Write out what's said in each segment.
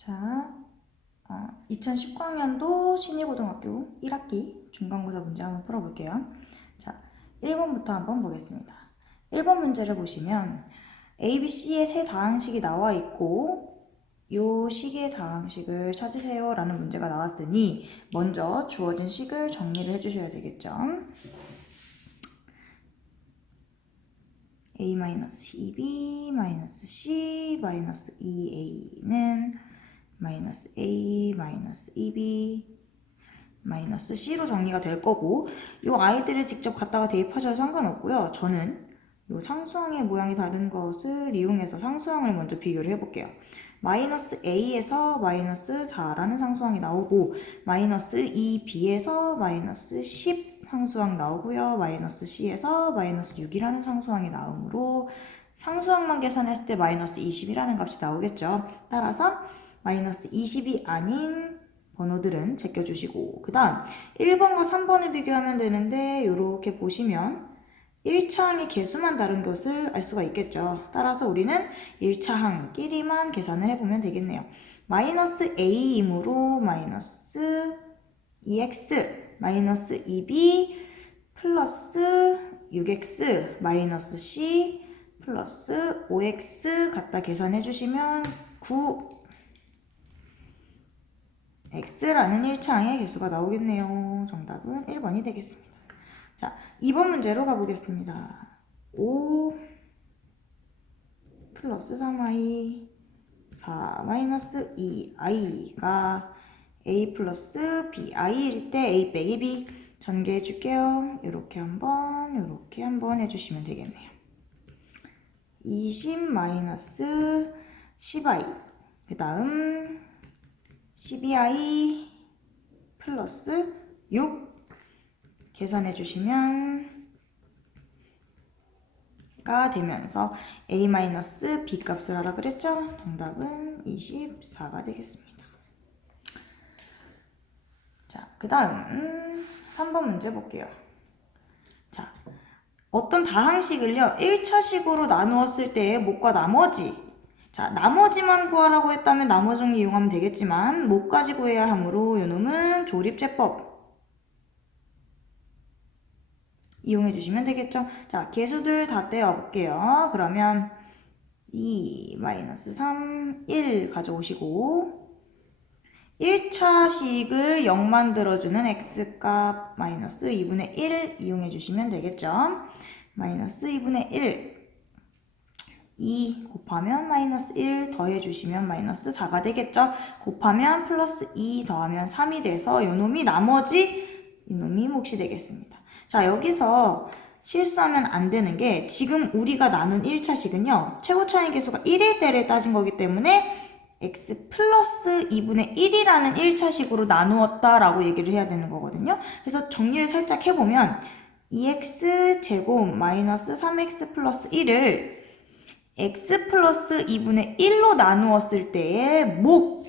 자, 2019학년도 신일고등학교 1학기 중간고사 문제 한번 풀어볼게요. 자, 1번부터 한번 보겠습니다. 1번 문제를 보시면 A, B, C의 세 다항식이 나와 있고 요 식의 다항식을 찾으세요 라는 문제가 나왔으니 먼저 주어진 식을 정리를 해주셔야 되겠죠. A-2B, -C, -2A는 -A, -2B, -C로 정리가 될 거고 이 아이들을 직접 갖다가 대입하셔도 상관없고요. 저는 이 상수항의 모양이 다른 것을 이용해서 상수항을 먼저 비교를 해볼게요. -A에서 -4라는 상수항이 나오고 -2B에서 -10 상수항 나오고요. -C에서 -6이라는 상수항이 나오므로 상수항만 계산했을 때 -20이라는 값이 나오겠죠. 따라서 -20이 아닌 번호들은 제껴주시고 그 다음 1번과 3번을 비교하면 되는데 이렇게 보시면 1차항의 개수만 다른 것을 알 수가 있겠죠. 따라서 우리는 1차항끼리만 계산을 해보면 되겠네요. -A이므로 -2x, -2b, 플러스 6x, -c, 플러스 5x 갖다 계산해주시면 9x라는 1차항의 개수가 나오겠네요. 정답은 1번이 되겠습니다. 자, 2번 문제로 가보겠습니다. 5 플러스 3i 4 마이너스 2i가 a 플러스 bi일 때 a 빼기 b 전개해 줄게요. 이렇게 한번 해주시면 되겠네요. 20 마이너스 10i 그 다음 12i 플러스 6 계산해 주시면 가 되면서 a-b 값을 하라 그랬죠? 정답은 24가 되겠습니다. 자, 그 다음 3번 문제 볼게요. 자, 어떤 다항식을요 1차식으로 나누었을 때의 못과 나머지, 자, 나머지만 구하라고 했다면 나머지 정리 이용하면 되겠지만 못까지 구해야 하므로 이놈은 조립제법 이용해 주시면 되겠죠. 자, 개수들 다 떼어 볼게요. 그러면 2, -3, 1 가져오시고 1차식을 0 만들어주는 x값 -2분의 1 이용해 주시면 되겠죠. -2분의 1 2 곱하면 -1 더해주시면 -4가 되겠죠. 곱하면 플러스 2 더하면 3이 돼서 요놈이 나머지 이놈이 몫이 되겠습니다. 자, 여기서 실수하면 안 되는 게 지금 우리가 나눈 1차식은요. 최고차의 개수가 1일 때를 따진 거기 때문에 x 플러스 2분의 1이라는 1차식으로 나누었다라고 얘기를 해야 되는 거거든요. 그래서 정리를 살짝 해보면 2x 제곱 마이너스 3x 플러스 1을 x 플러스 2분의 1로 나누었을 때의 목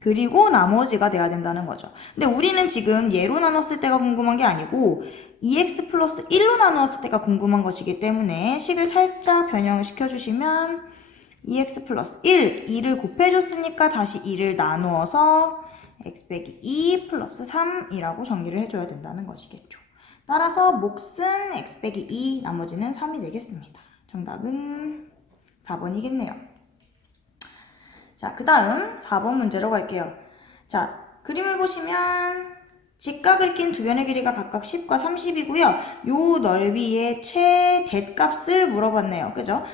그리고 나머지가 돼야 된다는 거죠. 근데 우리는 지금 얘로 나눴을 때가 궁금한 게 아니고 2x 플러스 1로 나누었을 때가 궁금한 것이기 때문에 식을 살짝 변형을 시켜주시면 2x 플러스 1, 2를 곱해줬으니까 다시 2를 나누어서 x 빼기 2 플러스 3이라고 정리를 해줘야 된다는 것이겠죠. 따라서 몫은 x 빼기 2, 나머지는 3이 되겠습니다. 정답은 4번이겠네요. 자, 그 다음 4번 문제로 갈게요. 자, 그림을 보시면 직각을 낀 두 변의 길이가 각각 10과 30이고요. 요 넓이의 최대값을 물어봤네요. 그죠?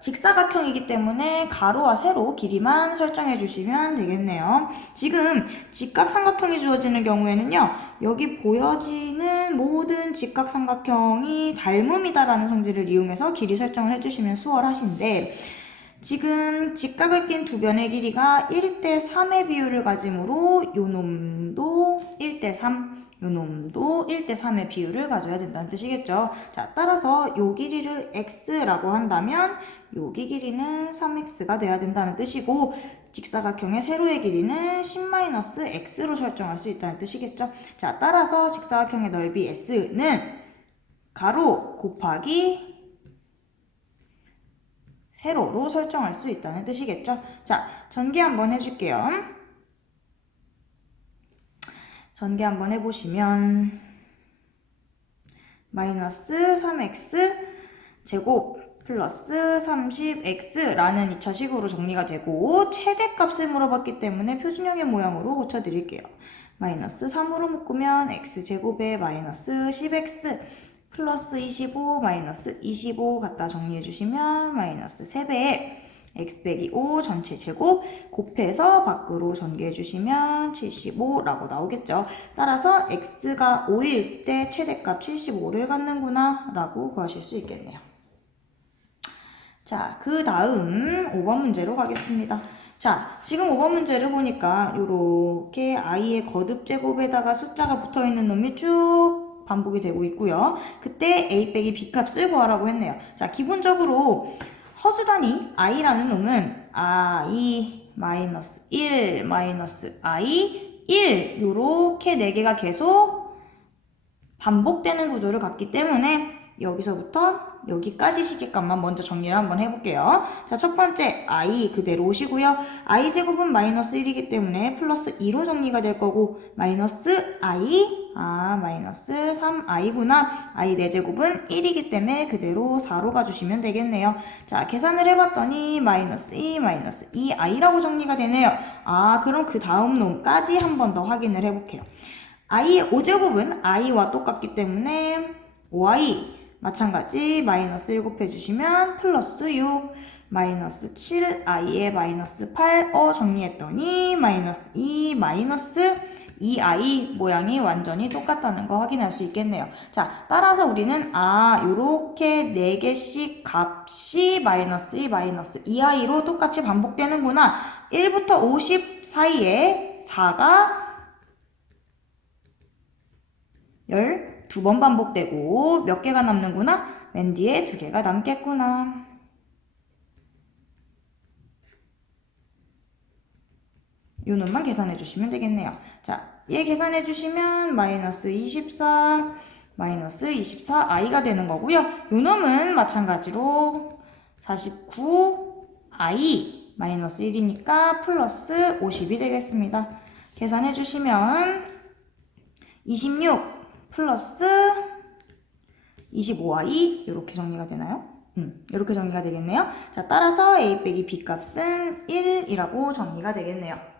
직사각형이기 때문에 가로와 세로 길이만 설정해 주시면 되겠네요. 지금 직각삼각형이 주어지는 경우에는요. 여기 보여지는 모든 직각삼각형이 닮음이다라는 성질을 이용해서 길이 설정을 해주시면 수월하신데 지금 직각을 낀 두 변의 길이가 1대 3의 비율을 가지므로 요놈도 1대 3, 요놈도 1대 3의 비율을 가져야 된다는 뜻이겠죠. 자, 따라서 요 길이를 x라고 한다면 여기 길이는 3x가 돼야 된다는 뜻이고 직사각형의 세로의 길이는 10-x로 설정할 수 있다는 뜻이겠죠. 자, 따라서 직사각형의 넓이 s는 가로 곱하기 세로로 설정할 수 있다는 뜻이겠죠. 자, 전개 한번 해줄게요. 전개 한번 해보시면 마이너스 3x 제곱 플러스 30x라는 2차식으로 정리가 되고 최대값을 물어봤기 때문에 표준형의 모양으로 고쳐드릴게요. 마이너스 3으로 묶으면 x제곱에 마이너스 10x 플러스 25 마이너스 25 갖다 정리해주시면 마이너스 3배에 x 빼기 5 전체 제곱 곱해서 밖으로 전개해주시면 75라고 나오겠죠. 따라서 x가 5일 때 최대값 75를 갖는구나 라고 구하실 수 있겠네요. 자, 그 다음 5번 문제로 가겠습니다. 자, 지금 5번 문제를 보니까 이렇게 i의 거듭 제곱에다가 숫자가 붙어있는 놈이 쭉 반복이 되고 있고요. 그때 a 빼기 b 값을 구하라고 했네요. 자, 기본적으로 허수단위 i라는 놈은 i 마이너스 1 마이너스 i 1 요렇게 4개가 계속 반복되는 구조를 갖기 때문에 여기서부터 여기까지 시계값만 먼저 정리를 한번 해볼게요. 자, 첫 번째 i 그대로 오시고요. i 제곱은 마이너스 1이기 때문에 플러스 2로 정리가 될 거고 마이너스 i 마이너스 3i구나. i 4제곱은 1이기 때문에 그대로 4로 가주시면 되겠네요. 자, 계산을 해봤더니 마이너스 2 마이너스 2i라고 정리가 되네요. 그럼 그 다음 놈까지 한 번 더 확인을 해볼게요. i의 5제곱은 i와 똑같기 때문에 5i 마찬가지 마이너스 1 곱해주시면 플러스 6 마이너스 7i에 마이너스 8 정리했더니 마이너스 2 마이너스 2i 모양이 완전히 똑같다는 거 확인할 수 있겠네요. 자, 따라서 우리는 요렇게 4개씩 값이 마이너스 2 마이너스 2i로 똑같이 반복되는구나. 1부터 50 사이에 4가 12번 반복되고 몇 개가 남는구나? 맨 뒤에 2개가 남겠구나. 요 놈만 계산해 주시면 되겠네요. 자, 얘 계산해 주시면 마이너스 24 마이너스 24i가 되는 거고요. 요 놈은 마찬가지로 49i 마이너스 1이니까 플러스 50이 되겠습니다. 계산해 주시면 26 플러스 25i 이렇게 정리가 되나요? 이렇게 정리가 되겠네요. 자, 따라서 a 빼기 b 값은 1이라고 정리가 되겠네요.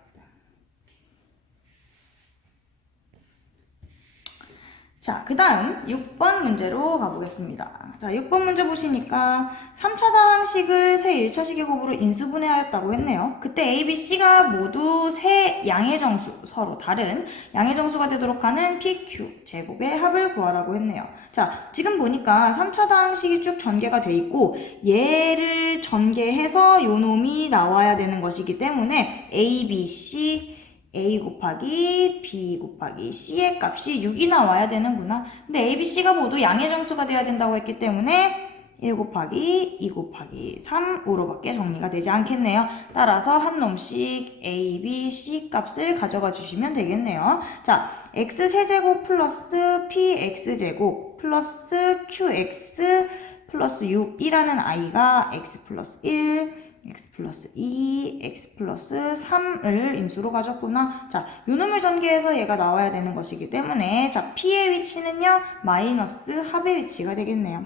자, 그 다음 6번 문제로 가보겠습니다. 자, 6번 문제 보시니까 3차 다항식을 세 1차식의 곱으로 인수분해하였다고 했네요. 그때 A, B, C가 모두 세 양의 정수, 서로 다른 양의 정수가 되도록 하는 PQ 제곱의 합을 구하라고 했네요. 자, 지금 보니까 3차 다항식이 쭉 전개가 돼 있고 얘를 전개해서 요 놈이 나와야 되는 것이기 때문에 A, B, C a 곱하기 b 곱하기 c의 값이 6이 나와야 되는구나. 근데 a, b, c가 모두 양의 정수가 돼야 된다고 했기 때문에 1 곱하기 2 곱하기 3으로밖에 정리가 되지 않겠네요. 따라서 한 놈씩 a, b, c 값을 가져가 주시면 되겠네요. 자, x 세제곱 플러스 px제곱 플러스 qx 플러스 6이라는 i가 x 플러스 1 x 플러스 2, x 플러스 3을 인수로 가졌구나. 자, 요 놈을 전개해서 얘가 나와야 되는 것이기 때문에 자, p의 위치는요, 마이너스 합의 위치가 되겠네요.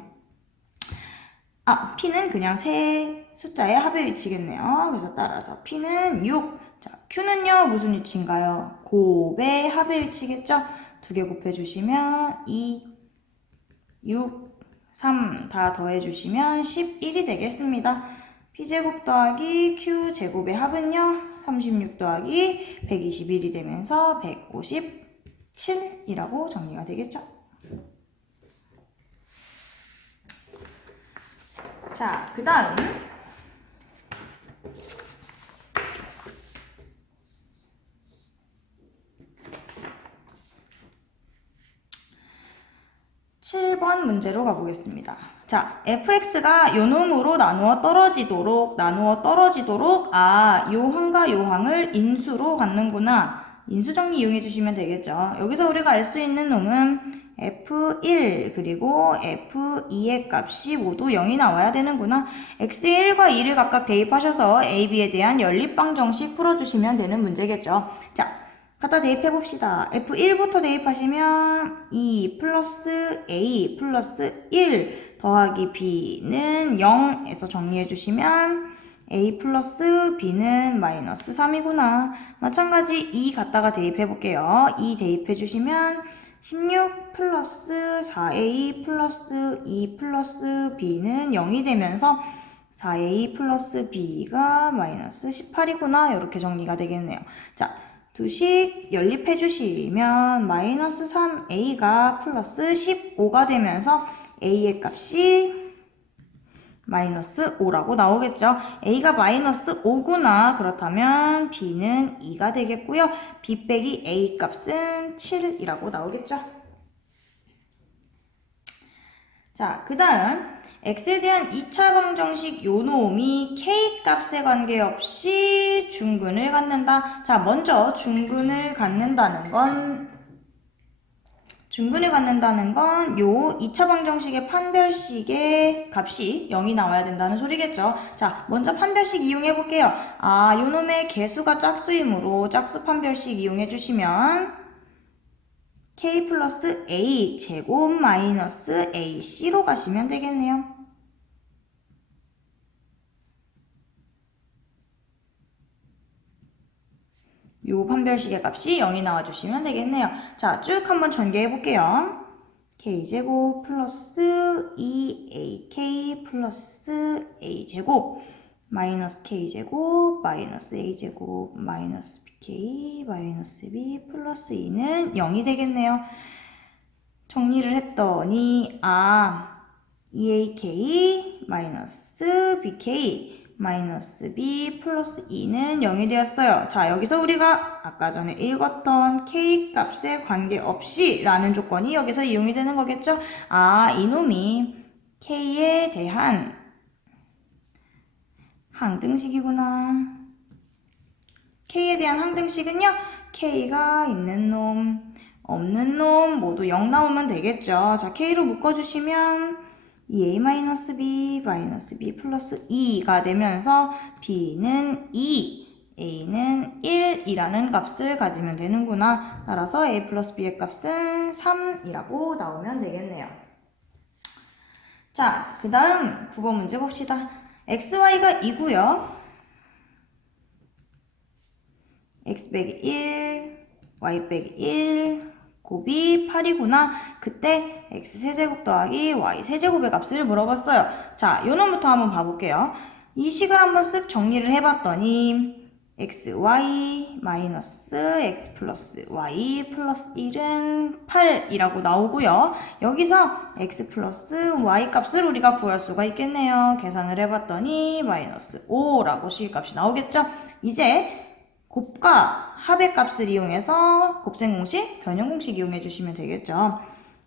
p는 그냥 세 숫자의 합의 위치겠네요. 그래서 따라서 p는 6. 자, q는요, 무슨 위치인가요? 곱의 합의 위치겠죠? 2개 곱해주시면 2, 6, 3 다 더해주시면 11이 되겠습니다. p제곱 더하기 q제곱의 합은요, 36 더하기 121이 되면서 157이라고 정리가 되겠죠. 자, 그 다음 7번 문제로 가보겠습니다. 자, fx가 요 놈으로 나누어 떨어지도록 요항과 요항을 인수로 갖는구나. 인수 정리 이용해 주시면 되겠죠. 여기서 우리가 알 수 있는 놈은 F1 그리고 F2의 값이 모두 0이 나와야 되는구나. X의 1과 2를 각각 대입하셔서 A, B에 대한 연립방정식 풀어주시면 되는 문제겠죠. 자, 갖다 대입해봅시다. F1부터 대입하시면 2 플러스 A 플러스 1 더하기 B는 0에서 정리해주시면 A 플러스 B는 마이너스 3이구나. 마찬가지 2 갖다가 대입해볼게요. 2 대입해주시면 16 플러스 4A 플러스 2 플러스 B는 0이 되면서 4A 플러스 B가 마이너스 18이구나. 이렇게 정리가 되겠네요. 자, 두식 연립해주시면 마이너스 3A가 플러스 15가 되면서 A의 값이 마이너스 5라고 나오겠죠. A가 마이너스 5구나. 그렇다면 B는 2가 되겠고요. B 빼기 A 값은 7이라고 나오겠죠. 자, 그 다음 x에 대한 2차 방정식 요놈이 k 값에 관계없이 중근을 갖는다. 자, 먼저 중근을 갖는다는 건 요 2차 방정식의 판별식의 값이 0이 나와야 된다는 소리겠죠. 자, 먼저 판별식 이용해 볼게요. 아, 요놈의 개수가 짝수이므로 짝수 판별식 이용해 주시면 k 플러스 a 제곱 마이너스 ac로 가시면 되겠네요. 요 판별식의 값이 0이 나와주시면 되겠네요. 자, 쭉 한번 전개해 볼게요. k제곱 플러스 2ak 플러스 a제곱 마이너스 k제곱 마이너스 a제곱 마이너스 bk 마이너스 b 플러스 2는 0이 되겠네요. 정리를 했더니 2ak 마이너스 bk 마이너스 b 플러스 2는 0이 되었어요. 자, 여기서 우리가 아까 전에 읽었던 k 값에 관계없이 라는 조건이 여기서 이용이 되는 거겠죠? 아, 이놈이 k에 대한 항등식이구나. k에 대한 항등식은요, k가 있는 놈, 없는 놈 모두 0 나오면 되겠죠. 자, k로 묶어주시면 2a-b 플러스 2가 되면서 b는 2, a는 1이라는 값을 가지면 되는구나. 따라서 a 플러스 b의 값은 3이라고 나오면 되겠네요. 자, 그 다음 국어 문제 봅시다. xy가 2고요. x 빼기 1, y 빼기 1, 곱이 8이구나. 그때 x세제곱 더하기 y세제곱의 값을 물어봤어요. 자, 요놈부터 한번 봐볼게요. 이 식을 한번 쓱 정리를 해봤더니 xy 마이너스 x 플러스 y 플러스 1은 8이라고 나오고요. 여기서 x 플러스 y 값을 우리가 구할 수가 있겠네요. 계산을 해봤더니 마이너스 5라고 식값이 나오겠죠. 이제 곱과 합의 값을 이용해서 곱셈공식, 변형공식 이용해 주시면 되겠죠.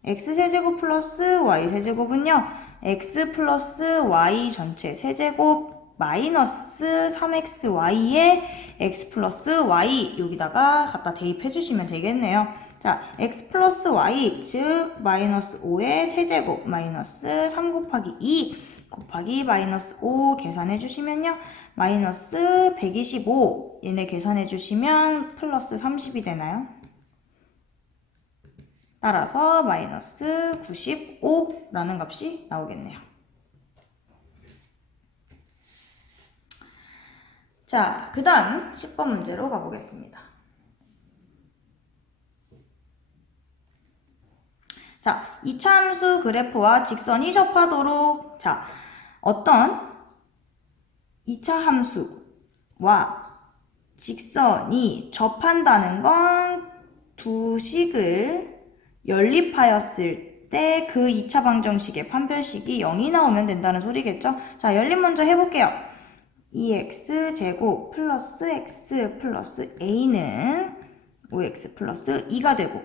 x세제곱 플러스 y세제곱은요, x 플러스 y 전체 세제곱 마이너스 3xy에 x 플러스 y 여기다가 갖다 대입해 주시면 되겠네요. 자, x 플러스 y 즉 마이너스 5의 세제곱 마이너스 3 곱하기 2 곱하기 마이너스 5 계산해 주시면요. 마이너스 125 얘네 계산해 주시면 플러스 30이 되나요? 따라서 마이너스 95라는 값이 나오겠네요. 자, 그 다음 10번 문제로 가보겠습니다. 자, 이차함수 그래프와 직선이 접하도록, 자, 어떤 2차 함수와 직선이 접한다는 건 두 식을 연립하였을 때 그 2차 방정식의 판별식이 0이 나오면 된다는 소리겠죠? 자, 연립 먼저 해볼게요. 2x제곱 플러스 x 플러스 a는 5x 플러스 2가 되고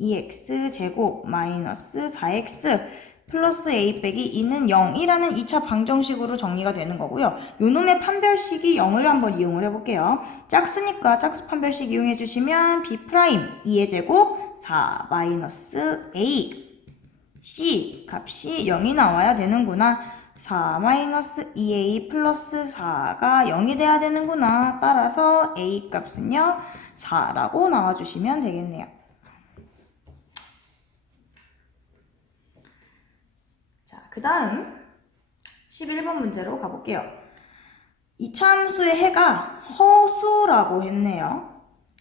2x제곱 마이너스 4x 플러스 a 빼기 2는 0이라는 2차 방정식으로 정리가 되는 거고요. 요놈의 판별식이 0을 한번 이용을 해볼게요. 짝수니까 짝수 판별식 이용해 주시면 b' 2의 제곱 4 마이너스 A. C 값이 0이 나와야 되는구나. 4 마이너스 2A 플러스 4가 0이 돼야 되는구나. 따라서 A 값은요 4라고 나와주시면 되겠네요. 자, 그 다음 11번 문제로 가볼게요. 이차함수의 해가 허수라고 했네요.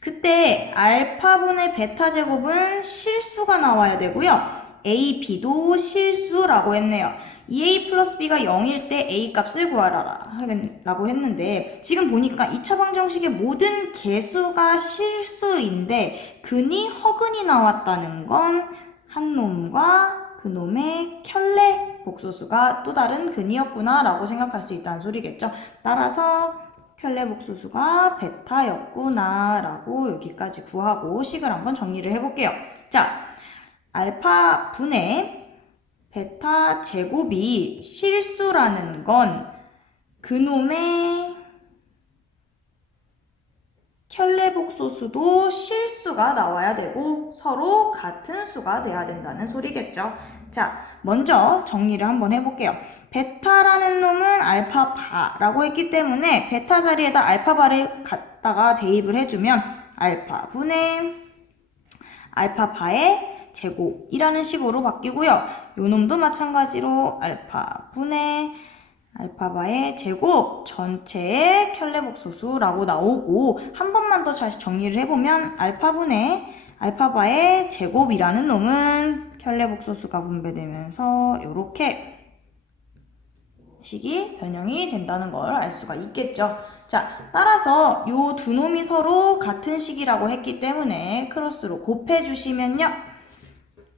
그때 알파분의 베타 제곱은 실수가 나와야 되고요. A, B도 실수라고 했네요. 2A 플러스 B가 0일 때 A 값을 구하라 라고 했는데 지금 보니까 2차 방정식의 모든 개수가 실수인데 근이 허근이 나왔다는 건 한 놈과 그 놈의 켤레 복소수가 또 다른 근이었구나 라고 생각할 수 있다는 소리겠죠. 따라서 켤레 복소수가 베타였구나 라고 여기까지 구하고 식을 한번 정리를 해볼게요. 자, 알파 분의 베타 제곱이 실수라는 건 그놈의 켤레 복소수도 실수가 나와야 되고 서로 같은 수가 돼야 된다는 소리겠죠. 자, 먼저 정리를 한번 해볼게요. 베타라는 놈은 알파바라고 했기 때문에 베타 자리에다 알파바를 갖다가 대입을 해주면 알파분의 알파바의 제곱이라는 식으로 바뀌고요. 요 놈도 마찬가지로 알파분의 알파바의 제곱 전체의 켤레복소수라고 나오고 한 번만 더 다시 정리를 해보면 알파분의 알파바의 제곱이라는 놈은 켤레복소수가 분배되면서 이렇게 식이 변형이 된다는 걸 알 수가 있겠죠. 자, 따라서 요 두 놈이 서로 같은 식이라고 했기 때문에 크로스로 곱해주시면요.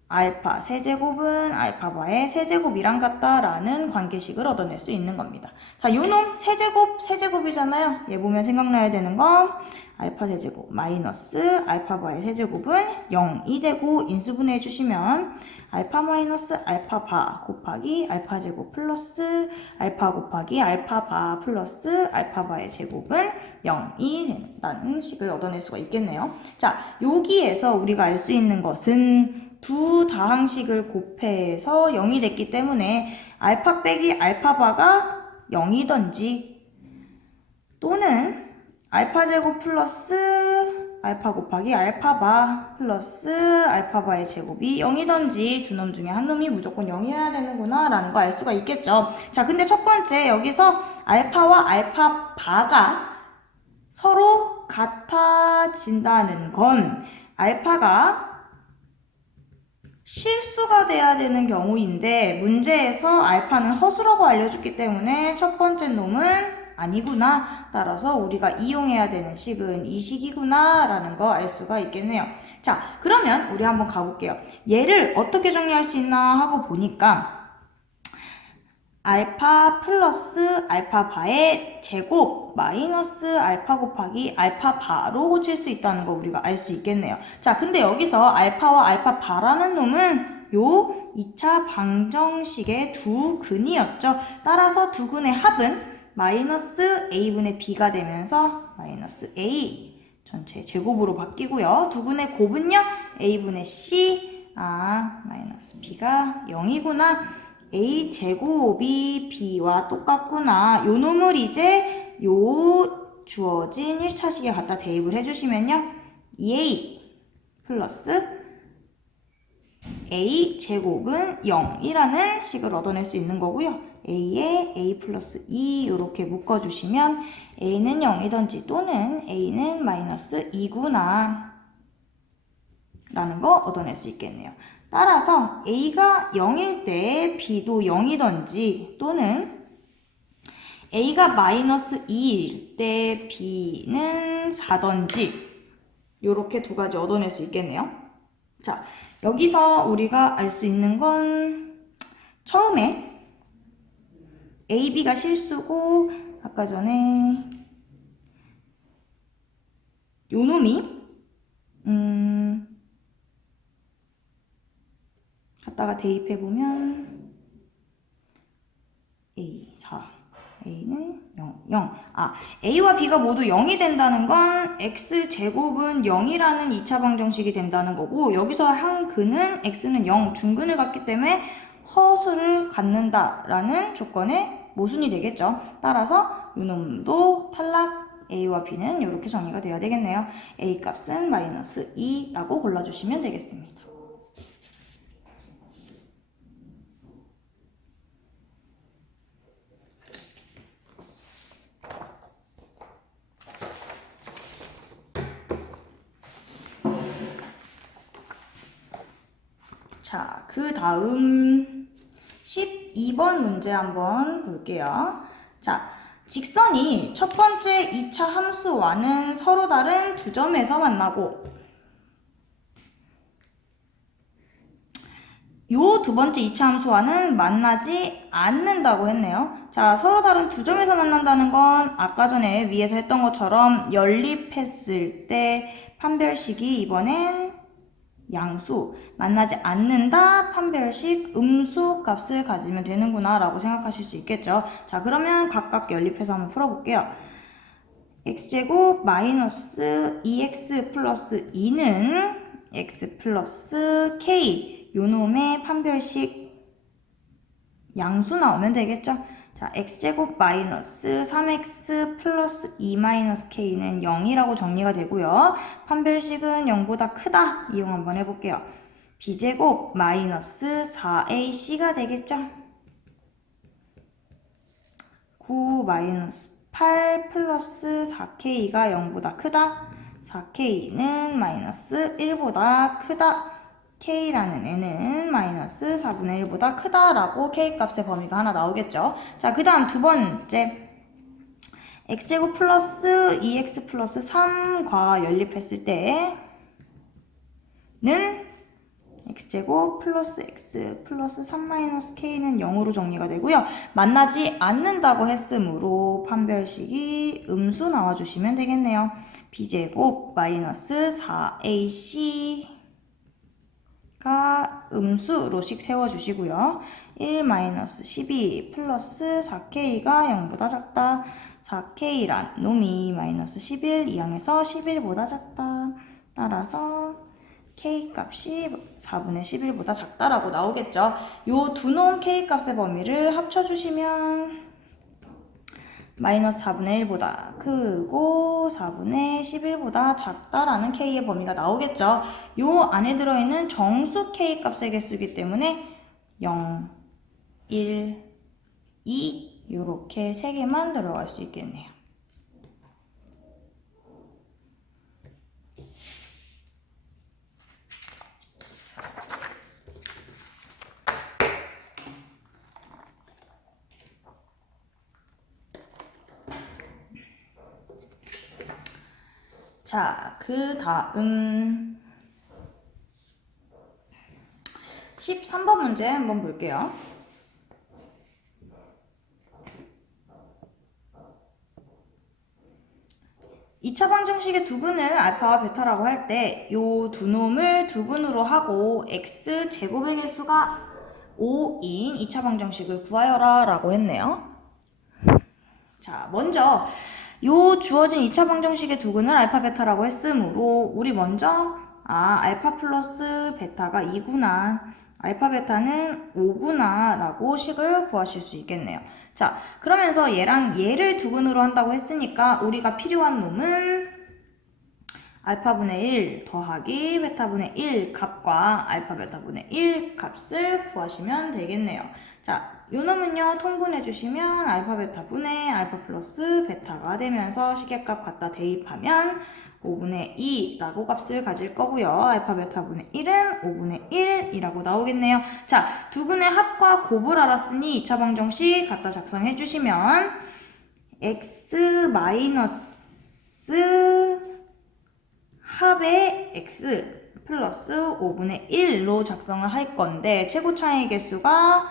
알파 세제곱은 알파바의 세제곱이랑 같다라는 관계식을 얻어낼 수 있는 겁니다. 자, 요놈 세제곱이잖아요. 얘 보면 생각나야 되는 건 알파 세제곱 마이너스 알파바의 세제곱은 0이 되고 인수분해 해주시면 알파 마이너스 알파바 곱하기 알파 제곱 플러스 알파 곱하기 알파바 플러스 알파바의 제곱은 0이 된다는 식을 얻어낼 수가 있겠네요. 자, 여기에서 우리가 알 수 있는 것은 두 다항식을 곱해서 0이 됐기 때문에 알파 빼기 알파바가 0이던지 또는 알파 제곱 플러스 알파 곱하기 알파바 플러스 알파바의 제곱이 0이던지 두 놈 중에 한 놈이 무조건 0이어야 되는구나 라는 거 알 수가 있겠죠. 자, 근데 첫 번째 여기서 알파와 알파바가 서로 같아진다는 건 알파가 실수가 돼야 되는 경우인데 문제에서 알파는 허수라고 알려줬기 때문에 첫 번째 놈은 아니구나. 따라서 우리가 이용해야 되는 식은 이 식이구나 라는 거 알 수가 있겠네요. 자, 그러면 우리 한번 가볼게요. 얘를 어떻게 정리할 수 있나 하고 보니까 알파 플러스 알파바의 제곱 마이너스 알파 곱하기 알파바로 고칠 수 있다는 거 우리가 알 수 있겠네요. 자, 근데 여기서 알파와 알파바라는 놈은 요 2차 방정식의 두 근이었죠. 따라서 두 근의 합은 마이너스 a분의 b가 되면서 마이너스 a 전체 제곱으로 바뀌고요. 두 근의 곱은요 a분의 c 마이너스 b가 0이구나. a 제곱이 b와 똑같구나. 요 놈을 이제 요 주어진 1차식에 갖다 대입을 해주시면요. 2a 플러스 a 제곱은 0이라는 식을 얻어낼 수 있는 거고요. a에 a 플러스 2 이렇게 묶어주시면 a는 0이던지 또는 a는 마이너스 2구나 라는 거 얻어낼 수 있겠네요. 따라서 a가 0일 때 b도 0이던지 또는 a가 마이너스 2일 때 b는 4던지 이렇게 두 가지 얻어낼 수 있겠네요. 자, 여기서 우리가 알 수 있는 건 처음에 a, b가 실수고 아까 전에 요 놈이 갖다가 대입해보면 A 4 a는 0. a와 b가 모두 0이 된다는 건 x제곱은 0이라는 2차 방정식이 된다는 거고, 여기서 한 근은 x는 0, 중근을 갖기 때문에 허수를 갖는다라는 조건의 모순이 되겠죠. 따라서 이놈도 탈락. a와 b는 이렇게 정리가 되어야 되겠네요. a 값은 마이너스 2라고 골라주시면 되겠습니다. 자, 그 다음 12번 문제 한번 볼게요. 자, 직선이 첫 번째 2차 함수와는 서로 다른 두 점에서 만나고, 요 두 번째 2차 함수와는 만나지 않는다고 했네요. 자, 서로 다른 두 점에서 만난다는 건 아까 전에 위에서 했던 것처럼 연립했을 때 판별식이 이번엔 양수, 만나지 않는다 판별식 음수 값을 가지면 되는구나 라고 생각하실 수 있겠죠. 자, 그러면 각각 연립해서 한번 풀어볼게요. x제곱 마이너스 2x 플러스 2는 x 플러스 k, 요놈의 판별식 양수 나오면 되겠죠. 자, x제곱 마이너스 3x 플러스 2 마이너스 k는 0이라고 정리가 되고요. 판별식은 0보다 크다 이용 한번 해볼게요. b제곱 마이너스 4ac가 되겠죠. 9 마이너스 8 플러스 4k가 0보다 크다. 4k는 마이너스 1보다 크다. k라는 애는 마이너스 4분의 1보다 크다라고 k값의 범위가 하나 나오겠죠. 자, 그 다음 두 번째 x제곱 플러스 2x 플러스 3과 연립했을 때는 x제곱 플러스 x 플러스 3 마이너스 k는 0으로 정리가 되고요. 만나지 않는다고 했으므로 판별식이 음수 나와주시면 되겠네요. b제곱 마이너스 4ac 가 음수로씩 세워주시고요. 1-12 플러스 4k가 0보다 작다. 4k란 놈이 마이너스 11 이항에서 11보다 작다. 따라서 k값이 4분의 11보다 작다라고 나오겠죠. 요 두 놈 k값의 범위를 합쳐주시면 마이너스 4분의 1보다 크고 4분의 11보다 작다라는 k의 범위가 나오겠죠. 요 안에 들어있는 정수 k 값의 개수이기 때문에 0, 1, 2 요렇게 3개만 들어갈 수 있겠네요. 자, 그 다음 13번 문제 한번 볼게요. 이 차 방정식의 두근을 알파와 베타라고 할 때 요 두 놈을 두근으로 하고 x제곱의 개수가 5인 2차 방정식을 구하여라 라고 했네요. 자, 먼저 요 주어진 2차 방정식의 두근을 알파 베타라고 했으므로 우리 먼저 알파 플러스 베타가 2구나, 알파 베타는 5구나 라고 식을 구하실 수 있겠네요. 자, 그러면서 얘랑 얘를 두근으로 한다고 했으니까 우리가 필요한 놈은 알파분의 1 더하기 베타분의 1 값과 알파 베타분의 1 값을 구하시면 되겠네요. 자, 요 놈은요 통분해 주시면 알파 베타 분의 알파 플러스 베타가 되면서 시계값 갖다 대입하면 5분의 2라고 값을 가질 거고요. 알파 베타 분의 1은 5분의 1이라고 나오겠네요. 자, 두근의 합과 곱을 알았으니 2차 방정식 갖다 작성해 주시면 x 마이너스 합의 x 플러스 5분의 1로 작성을 할 건데 최고차의 개수가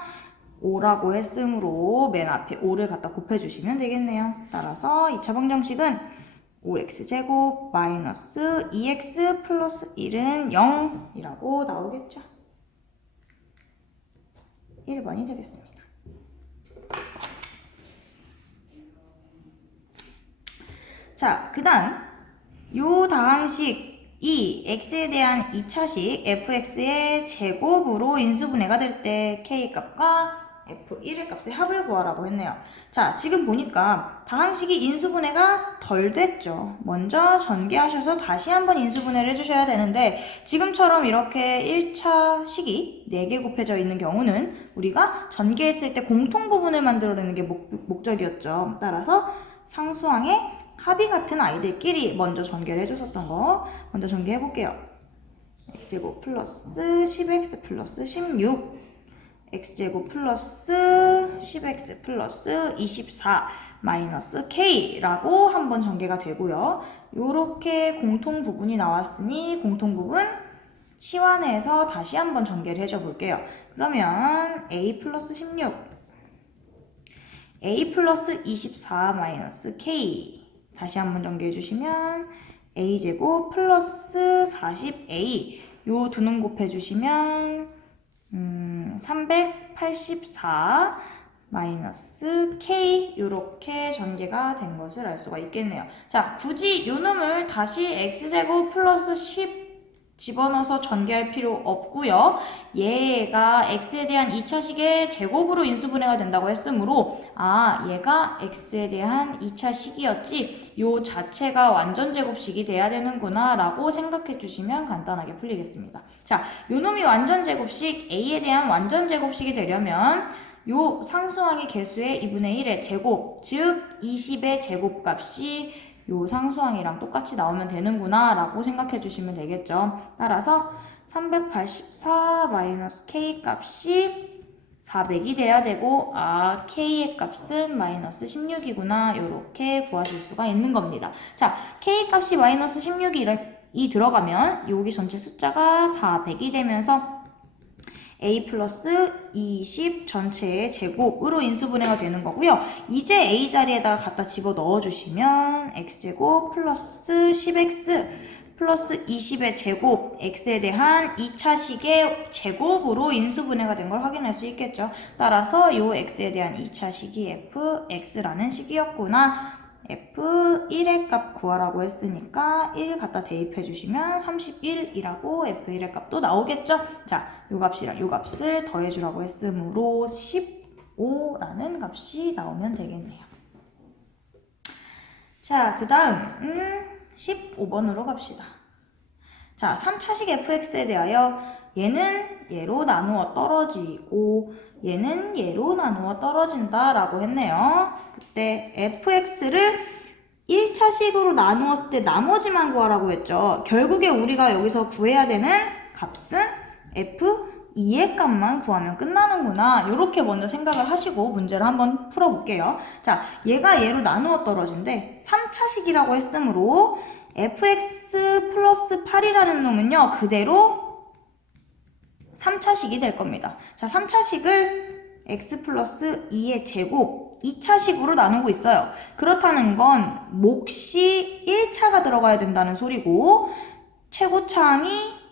5라고 했으므로 맨 앞에 5를 갖다 곱해주시면 되겠네요. 따라서 2차 방정식은 5x제곱 마이너스 2x 플러스 1은 0이라고 나오겠죠. 1번이 되겠습니다. 자, 그 다음 요 다항식이 x에 대한 2차식 fx의 제곱으로 인수분해가 될 때 k값과 f1의 값의 합을 구하라고 했네요. 자, 지금 보니까 다항식이 인수분해가 덜 됐죠. 먼저 전개하셔서 다시 한번 인수분해를 해주셔야 되는데 지금처럼 이렇게 1차 식이 4개 곱해져 있는 경우는 우리가 전개했을 때 공통부분을 만들어내는 게 목적이었죠. 따라서 상수항의 합이 같은 아이들끼리 먼저 전개를 해줬었던 거 먼저 전개해 볼게요. x제곱 플러스 10x 플러스 16 x제곱 플러스 10x 플러스 24 마이너스 k라고 한번 전개가 되고요. 요렇게 공통 부분이 나왔으니 공통 부분 치환해서 다시 한번 전개를 해줘 볼게요. 그러면 a 플러스 16 a 플러스 24 마이너스 k 다시 한번 전개해 주시면 a제곱 플러스 40a 요 두 놈 곱해 주시면 384 마이너스 k 요렇게 전개가 된 것을 알 수가 있겠네요. 자, 굳이 요 놈을 다시 x제곱 플러스 10 집어넣어서 전개할 필요 없고요. 얘가 x에 대한 2차식의 제곱으로 인수분해가 된다고 했으므로 얘가 x에 대한 2차식이었지 요 자체가 완전 제곱식이 돼야 되는구나 라고 생각해 주시면 간단하게 풀리겠습니다. 자, 요 놈이 완전 제곱식 a에 대한 완전 제곱식이 되려면 요 상수항의 개수의 2분의 1의 제곱, 즉 20의 제곱값이 요 상수항이랑 똑같이 나오면 되는구나 라고 생각해 주시면 되겠죠. 따라서 384 마이너스 k 값이 400이 돼야 되고 k의 값은 마이너스 16이구나 요렇게 구하실 수가 있는 겁니다. 자, k 값이 마이너스 16이 들어가면 여기 전체 숫자가 400이 되면서 a 플러스 20 전체의 제곱으로 인수분해가 되는 거고요. 이제 a 자리에다가 갖다 집어 넣어주시면 x제곱 플러스 10x 플러스 20의 제곱 x에 대한 2차식의 제곱으로 인수분해가 된 걸 확인할 수 있겠죠. 따라서 요 x에 대한 2차식이 fx라는 식이었구나. f1의 값 구하라고 했으니까 1 갖다 대입해 주시면 31이라고 f1의 값도 나오겠죠. 자, 요 값이랑 요 값을 더해 주라고 했으므로 15라는 값이 나오면 되겠네요. 자, 그 다음 15번으로 갑시다. 자, 3차식 fx에 대하여 얘는 얘로 나누어 떨어지고 얘는 얘로 나누어 떨어진다 라고 했네요. 그때 fx를 1차식으로 나누었을 때 나머지만 구하라고 했죠. 결국에 우리가 여기서 구해야 되는 값은 f2의 값만 구하면 끝나는구나. 이렇게 먼저 생각을 하시고 문제를 한번 풀어볼게요. 자, 얘가 얘로 나누어 떨어진데 3차식이라고 했으므로 fx 플러스 8이라는 놈은요. 그대로 3차식이 될 겁니다. 자, 3차식을 x 플러스 2의 제곱 2차식으로 나누고 있어요. 그렇다는 건 몫이 1차가 들어가야 된다는 소리고 최고차항이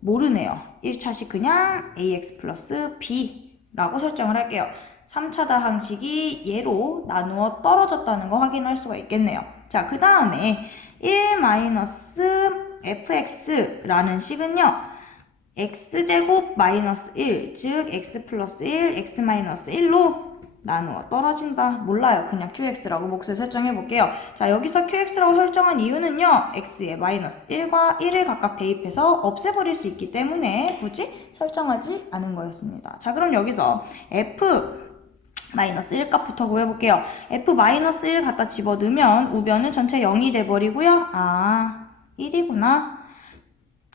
모르네요. 1차식 그냥 ax 플러스 b라고 설정을 할게요. 3차 다항식이 얘로 나누어 떨어졌다는 거 확인할 수가 있겠네요. 자, 그 다음에 1-fx라는 식은요. x제곱 마이너스 1, 즉 x 플러스 1, x 마이너스 1로 나누어 떨어진다. 몰라요. 그냥 qx라고 몫을 설정해 볼게요. 자, 여기서 qx라고 설정한 이유는요. x에 마이너스 1과 1을 각각 대입해서 없애버릴 수 있기 때문에 굳이 설정하지 않은 거였습니다. 자, 그럼 여기서 f 마이너스 1 값부터 구해볼게요. f 마이너스 1 갖다 집어넣으면 우변은 전체 0이 돼버리고요. 1이구나.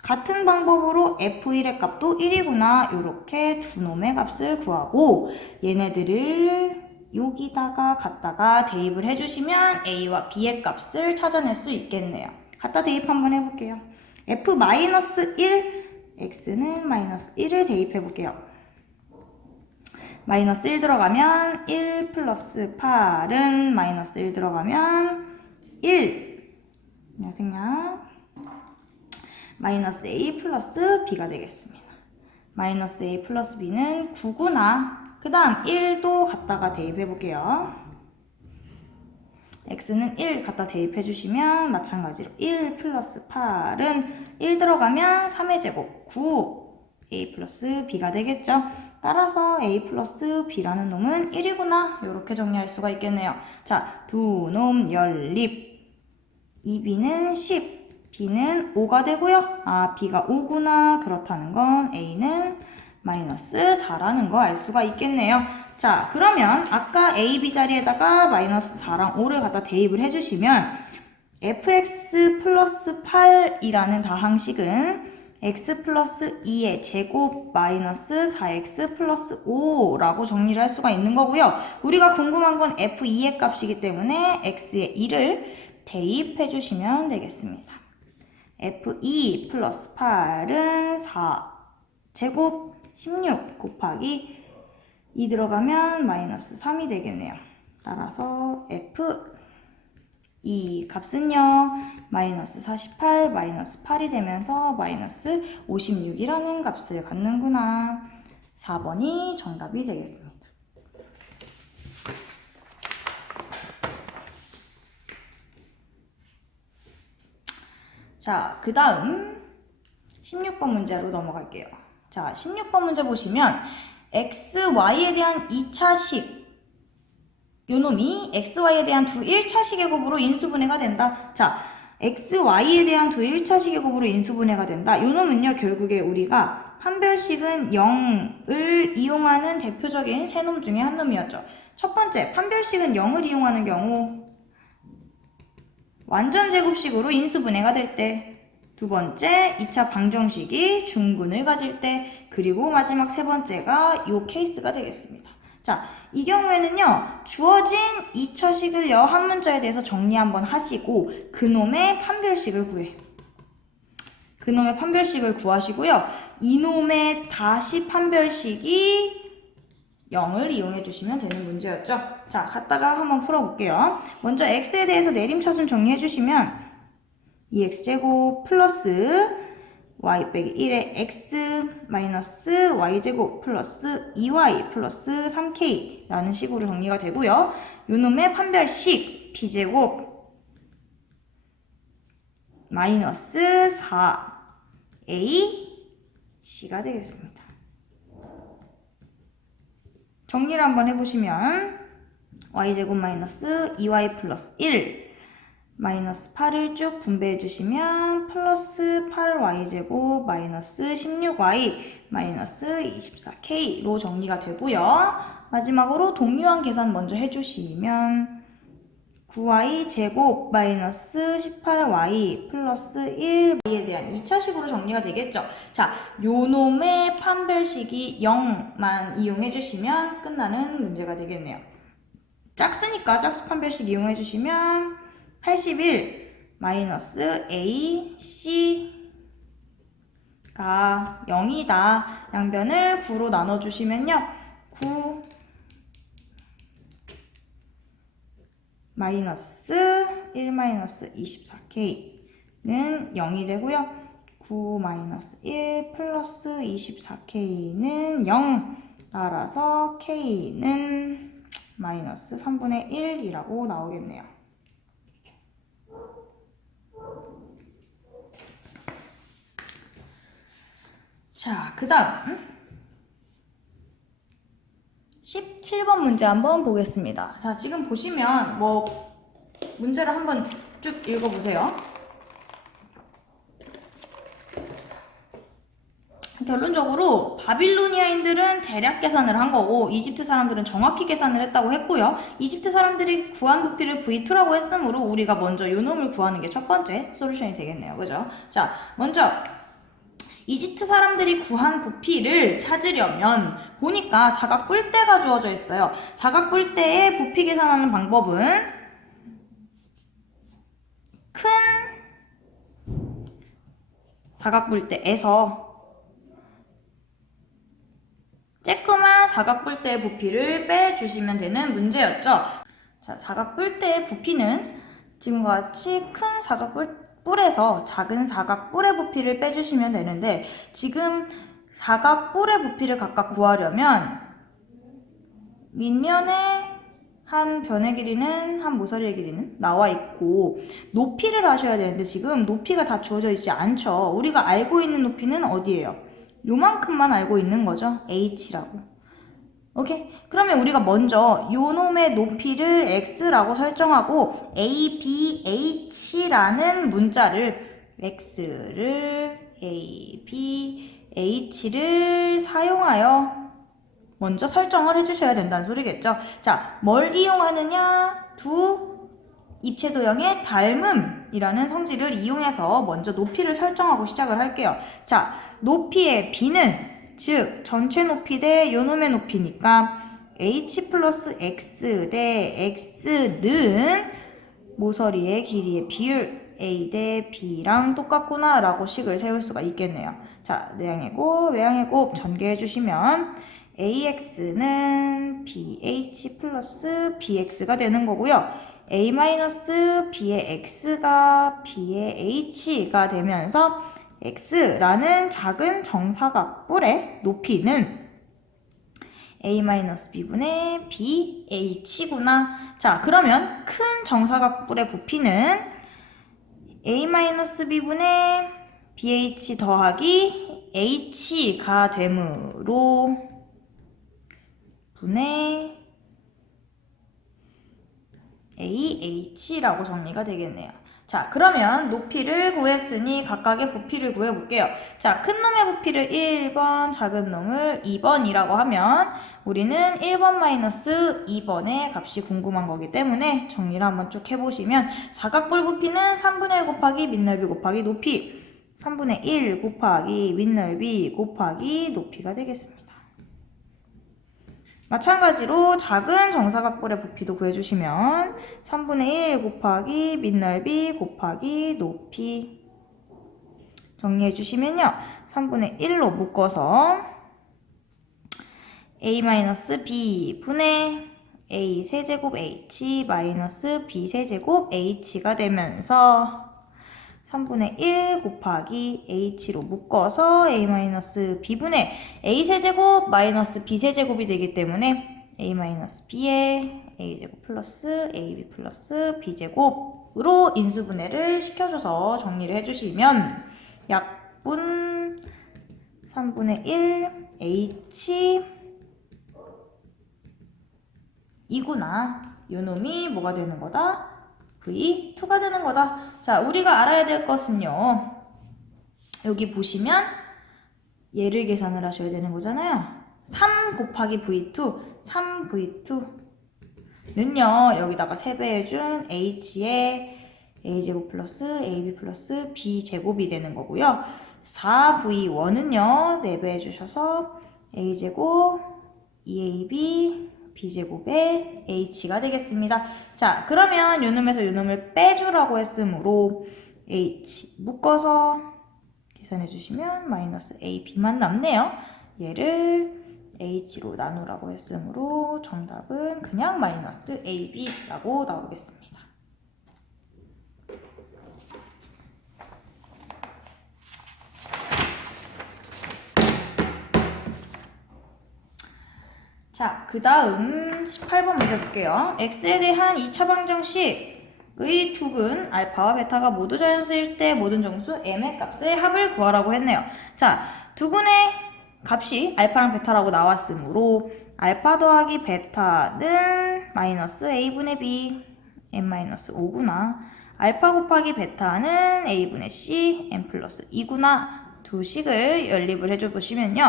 같은 방법으로 f1의 값도 1이구나. 이렇게 두 놈의 값을 구하고 얘네들을 여기다가 갖다가 대입을 해주시면 a와 b의 값을 찾아낼 수 있겠네요. 갖다 대입 한번 해볼게요. f-1 x는 마이너스 1을 대입해 볼게요. 마이너스 1 들어가면 1 플러스 8은 마이너스 1 들어가면 1. 안녕하세요. 마이너스 a 플러스 b가 되겠습니다. 마이너스 a 플러스 b는 9구나. 그 다음 1도 갖다가 대입해 볼게요. x는 1 갖다 대입해 주시면 마찬가지로 1 플러스 8은 1 들어가면 3의 제곱 9 a 플러스 b가 되겠죠. 따라서 a 플러스 b라는 놈은 1이구나 이렇게 정리할 수가 있겠네요. 자, 두 놈 연립 2b는 10 b는 5가 되고요. 아, b가 5구나. 그렇다는 건 a는 마이너스 4라는 거 알 수가 있겠네요. 자, 그러면 아까 a, b 자리에다가 마이너스 4랑 5를 갖다 대입을 해주시면 fx 플러스 8이라는 다항식은 x 플러스 2의 제곱 마이너스 4x 플러스 5라고 정리를 할 수가 있는 거고요. 우리가 궁금한 건 f2의 값이기 때문에 x의 2를 대입해 주시면 되겠습니다. f2 플러스 8은 4 제곱 16 곱하기 2 들어가면 마이너스 3이 되겠네요. 따라서 f2 값은요 마이너스 48 마이너스 8이 되면서 마이너스 56이라는 값을 갖는구나. 4번이 정답이 되겠습니다. 자, 그 다음 16번 문제로 넘어갈게요. 자, 16번 문제 보시면 x, y에 대한 2차식 요놈이 x, y에 대한 두 1차식의 곱으로 인수분해가 된다. 자, x, y에 대한 두 1차식의 곱으로 인수분해가 된다. 요놈은요, 결국에 우리가 판별식은 0을 이용하는 대표적인 세 놈 중에 한 놈이었죠. 첫 번째, 판별식은 0을 이용하는 경우 완전 제곱식으로 인수분해가 될 때, 두 번째, 2차 방정식이 중근을 가질 때, 그리고 마지막 세 번째가 이 케이스가 되겠습니다. 자, 이 경우에는요, 주어진 2차식을요, 한 문자에 대해서 정리 한번 하시고, 그놈의 판별식을 구해. 그놈의 판별식을 구하시고요, 이놈의 다시 판별식이 0을 이용해 주시면 되는 문제였죠. 자, 갖다가 한번 풀어볼게요. 먼저 x에 대해서 내림차순 정리해 주시면 2x제곱 플러스 y 빼기 1의 x 마이너스 y제곱 플러스 2y 플러스 3k 라는 식으로 정리가 되고요. 요놈의 판별식 b제곱 마이너스 4a c가 되겠습니다. 정리를 한번 해보시면 y제곱 마이너스 2y 플러스 1 마이너스 8을 쭉 분배해 주시면 플러스 8y제곱 마이너스 16y 마이너스 24k로 정리가 되고요. 마지막으로 동류한 계산 먼저 해주시면 9y 제곱 마이너스 18y 플러스 1y에 대한 2차식으로 정리가 되겠죠. 자, 요놈의 판별식이 0만 이용해 주시면 끝나는 문제가 되겠네요. 짝수니까 짝수 판별식 이용해 주시면 81 마이너스 a c가 0이다. 양변을 9로 나눠주시면요. 9 마이너스 1 마이너스 24k는 0이 되고요. 9 마이너스 1 플러스 24k는 0. 따라서 k는 마이너스 3분의 1이라고 나오겠네요. 자, 그 다음 17번 문제 한번 보겠습니다. 자, 지금 보시면 문제를 한번 쭉 읽어보세요. 결론적으로 바빌로니아인들은 대략 계산을 한 거고 이집트 사람들은 정확히 계산을 했다고 했고요. 이집트 사람들이 구한 부피를 V2라고 했으므로 우리가 먼저 요놈을 구하는 게 첫 번째 솔루션이 되겠네요. 그죠? 자, 먼저 이집트 사람들이 구한 부피를 찾으려면 보니까 사각뿔대가 주어져 있어요. 사각뿔대의 부피 계산하는 방법은 큰 사각뿔대에서 쬐끄만 사각뿔대의 부피를 빼주시면 되는 문제였죠. 자, 사각뿔대의 부피는 지금과 같이 큰 사각뿔에서 작은 사각뿔의 부피를 빼주시면 되는데 지금 사각뿔의 부피를 각각 구하려면 밑면에 한 변의 길이는, 한 모서리의 길이는 나와 있고, 높이를 하셔야 되는데 지금 높이가 다 주어져 있지 않죠. 우리가 알고 있는 높이는 어디예요? 요만큼만 알고 있는 거죠. h라고. 오케이? 그러면 우리가 먼저 요 놈의 높이를 x라고 설정하고 a, b, h라는 문자를 x를 a, b, h를 사용하여 먼저 설정을 해주셔야 된다는 소리겠죠. 자, 뭘 이용하느냐? 두 입체도형의 닮음이라는 성질을 이용해서 먼저 높이를 설정하고 시작을 할게요. 자, 높이의 b는 즉 전체 높이 대 요놈의 높이니까 h 플러스 x 대 x는 모서리의 길이의 비율 a 대 b랑 똑같구나 라고 식을 세울 수가 있겠네요. 자, 내항의 곱, 외항의 곱 전개해 주시면 ax는 bh 플러스 bx가 되는 거고요. a-b의 x가 b의 h가 되면서 x라는 작은 정사각뿔의 높이는 a-b분의 bh구나. 자, 그러면 큰 정사각뿔의 부피는 a-b분의 bh 더하기 h가 되므로 분의 AH라고 정리가 되겠네요. 자, 그러면 높이를 구했으니 각각의 부피를 구해볼게요. 자, 큰 놈의 부피를 1번, 작은 놈을 2번이라고 하면 우리는 1번 마이너스 2번의 값이 궁금한 거기 때문에 정리를 한번 쭉 해보시면 사각뿔 부피는 3분의 1 곱하기 밑넓이 곱하기 높이 3분의 1 곱하기 밑넓이 곱하기 높이가 되겠습니다. 마찬가지로 작은 정사각뿔의 부피도 구해주시면 3분의 1 곱하기 밑넓이 곱하기 높이 정리해주시면요. 3분의 1로 묶어서 a-b 분의 a 세제곱 h 마이너스 b 세제곱 h가 되면서 3분의 1 곱하기 h로 묶어서 a-b분의 a세제곱 마이너스 b세제곱이 되기 때문에 a-b에 a제곱 플러스 ab 플러스 b제곱으로 인수분해를 시켜줘서 정리를 해주시면 약분 3분의 1 h 이구나. 요놈이 뭐가 되는 거다? V2가 되는 거다. 자, 우리가 알아야 될 것은요. 여기 보시면 얘를 계산을 하셔야 되는 거잖아요. 3 곱하기 V2, 3V2는요. 여기다가 세배해준 H의 A제곱 플러스 AB 플러스 B제곱이 되는 거고요. 4V1은요. 4배 해주셔서 A제곱 2AB b제곱의 h가 되겠습니다. 자, 그러면 요놈에서 요놈을 빼주라고 했으므로 h 묶어서 계산해 주시면 마이너스 ab만 남네요. 얘를 h로 나누라고 했으므로 정답은 그냥 마이너스 ab라고 나오겠습니다. 자, 그 다음 18번 문제 볼게요. x에 대한 2차 방정식의 두근 알파와 베타가 모두 자연수일 때 모든 정수 m의 값의 합을 구하라고 했네요. 자, 두근의 값이 알파랑 베타라고 나왔으므로 알파 더하기 베타는 마이너스 a분의 b m-5구나. 알파 곱하기 베타는 a분의 c m 플러스 2구나. 두 식을 연립을 해줘 보시면요.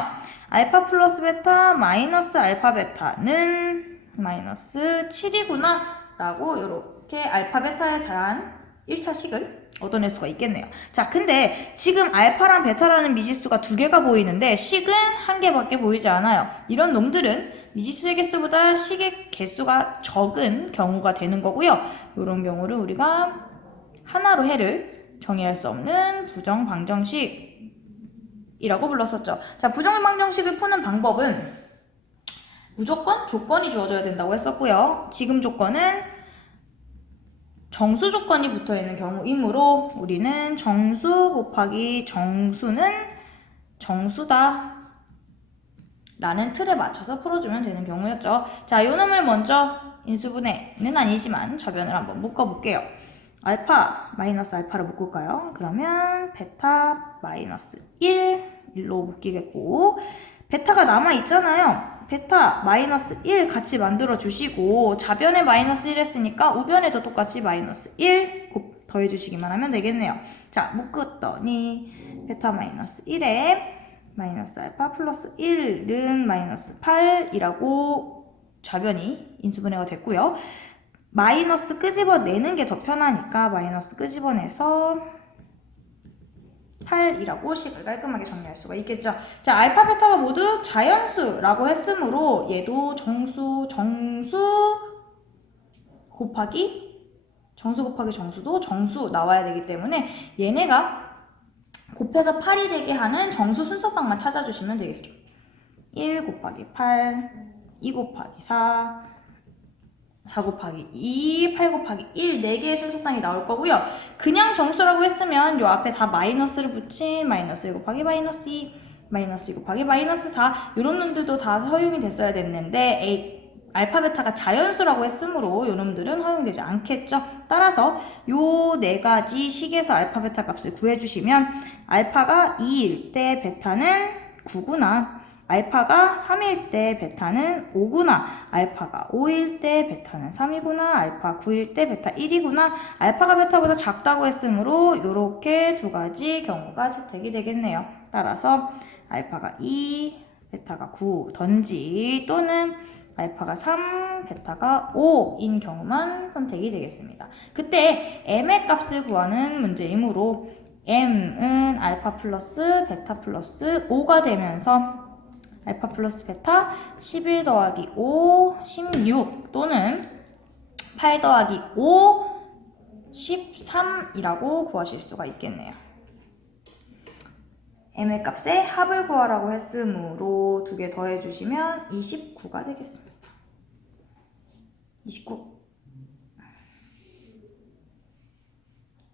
알파 플러스 베타 마이너스 알파 베타는 마이너스 7이구나 라고 이렇게 알파 베타에 대한 1차 식을 얻어낼 수가 있겠네요. 자, 근데 지금 알파랑 베타라는 미지수가 두 개가 보이는데 식은 한 개밖에 보이지 않아요. 이런 놈들은 미지수의 개수보다 식의 개수가 적은 경우가 되는 거고요. 이런 경우를 우리가 하나로 해를 정의할 수 없는 부정방정식 이라고 불렀었죠. 자, 부정방정식을 푸는 방법은 무조건 조건이 주어져야 된다고 했었고요. 지금 조건은 정수 조건이 붙어있는 경우이므로 우리는 정수 곱하기 정수는 정수다 라는 틀에 맞춰서 풀어주면 되는 경우였죠. 자, 요 놈을 먼저 인수분해는 아니지만 저변을 한번 묶어볼게요. 알파 마이너스 알파를 묶을까요? 그러면 베타 마이너스 1로 묶이겠고, 베타가 남아있잖아요. 베타 마이너스 1 같이 만들어 주시고, 좌변에 마이너스 1 했으니까 우변에도 똑같이 마이너스 1 더해 주시기만 하면 되겠네요. 자, 묶었더니 베타 마이너스 1에 마이너스 알파 플러스 1은 마이너스 8이라고 좌변이 인수분해가 됐고요. 마이너스 끄집어내는 게 더 편하니까 마이너스 끄집어내서 8이라고 식을 깔끔하게 정리할 수가 있겠죠. 자, 알파, 베타가 모두 자연수라고 했으므로 얘도 정수 곱하기 정수도 정수 나와야 되기 때문에 얘네가 곱해서 8이 되게 하는 정수 순서상만 찾아주시면 되겠죠. 1 곱하기 8, 2 곱하기 4, 4 곱하기 2, 8 곱하기 1, 4개의 순서상이 나올 거고요. 그냥 정수라고 했으면 요 앞에 다 마이너스를 붙인 마이너스 1 곱하기 마이너스 2, 마이너스 2 곱하기 마이너스 4 이런 놈들도 다 허용이 됐어야 됐는데 알파, 베타가 자연수라고 했으므로 요 놈들은 허용되지 않겠죠. 따라서 요 4가지 식에서 알파, 베타 값을 구해주시면 알파가 2일 때 베타는 9구나, 알파가 3일 때 베타는 5구나, 알파가 5일 때 베타는 3이구나, 알파 9일 때 베타 1이구나, 알파가 베타보다 작다고 했으므로 이렇게 2가지 경우가 채택이 되겠네요. 따라서 알파가 2, 베타가 9던지 또는 알파가 3, 베타가 5인 경우만 선택이 되겠습니다. 그때 m의 값을 구하는 문제이므로 m은 알파 플러스 베타 플러스 5가 되면서 알파 플러스 베타 11 더하기 5, 16 또는 8 더하기 5, 13이라고 구하실 수가 있겠네요. m의 값에 합을 구하라고 했으므로 2개 더해주시면 29가 되겠습니다. 29.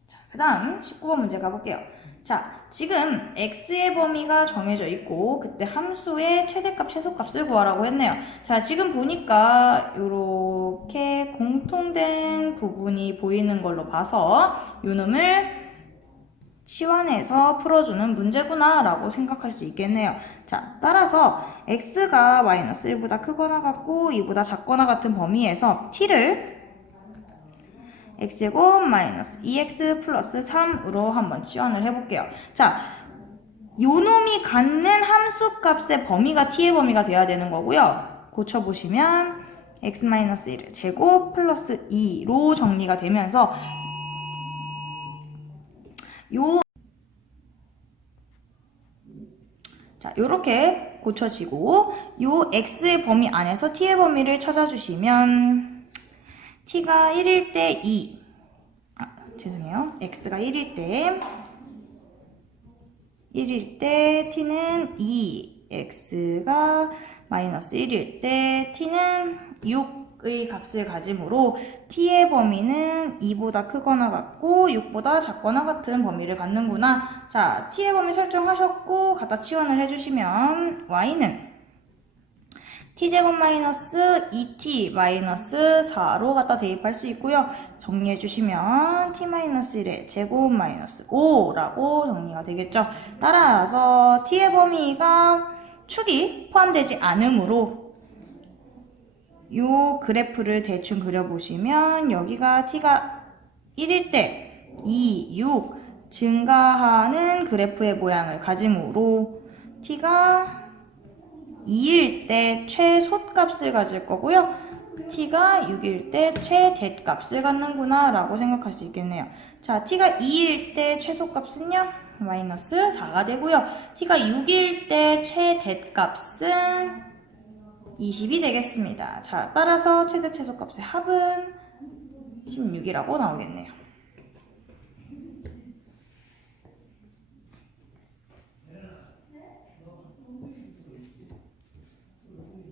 자, 그 다음 19번 문제 가볼게요. 자, 지금 x의 범위가 정해져 있고 그때 함수의 최대값, 최소값을 구하라고 했네요. 자, 지금 보니까 이렇게 공통된 부분이 보이는 걸로 봐서 요 놈을 치환해서 풀어주는 문제구나 라고 생각할 수 있겠네요. 자, 따라서 x가 마이너스 1보다 크거나 같고 2보다 작거나 같은 범위에서 t를 x제곱 마이너스 2x 플러스 3으로 한번 치환을 해볼게요. 자, 요 놈이 갖는 함수값의 범위가 t의 범위가 돼야 되는 거고요. 고쳐보시면 x 마이너스 1의 제곱 플러스 2로 정리가 되면서 자, 요렇게 고쳐지고 요 x의 범위 안에서 t의 범위를 찾아주시면 t가 1일 때 2, 죄송해요. x가 1일 때 t는 2, x가 마이너스 1일 때 t는 6의 값을 가지므로 t의 범위는 2보다 크거나 같고 6보다 작거나 같은 범위를 갖는구나. 자, t의 범위 설정하셨고 갖다 치환을 해주시면 y는 t제곱 마이너스 2t 마이너스 4로 갖다 대입할 수 있고요. 정리해주시면 t 마이너스 1의 제곱 마이너스 5라고 정리가 되겠죠. 따라서 t의 범위가 축이 포함되지 않으므로 요 그래프를 대충 그려보시면 여기가 t가 1일 때 2, 6 증가하는 그래프의 모양을 가지므로 t가 2일 때 최소값을 가질 거고요. t가 6일 때 최대값을 갖는구나 라고 생각할 수 있겠네요. 자, t가 2일 때 최소값은요 마이너스 4가 되고요. t가 6일 때 최대값은 20이 되겠습니다. 자, 따라서 최대 최소값의 합은 16이라고 나오겠네요.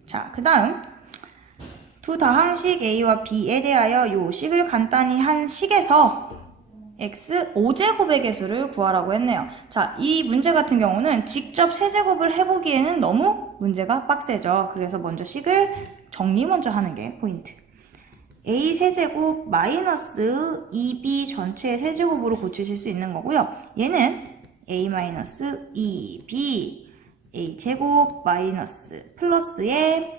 자, 그 다음 두 다항식 A와 B에 대하여 요 식을 간단히 한 식에서 x 5제곱의 개수를 구하라고 했네요. 자, 이 문제 같은 경우는 직접 세제곱을 해보기에는 너무 문제가 빡세죠. 그래서 먼저 식을 정리 먼저 하는 게 포인트. a 세제곱 마이너스 2b 전체의 세제곱으로 고치실 수 있는 거고요. 얘는 a 마이너스 2b a 제곱 마이너스 플러스의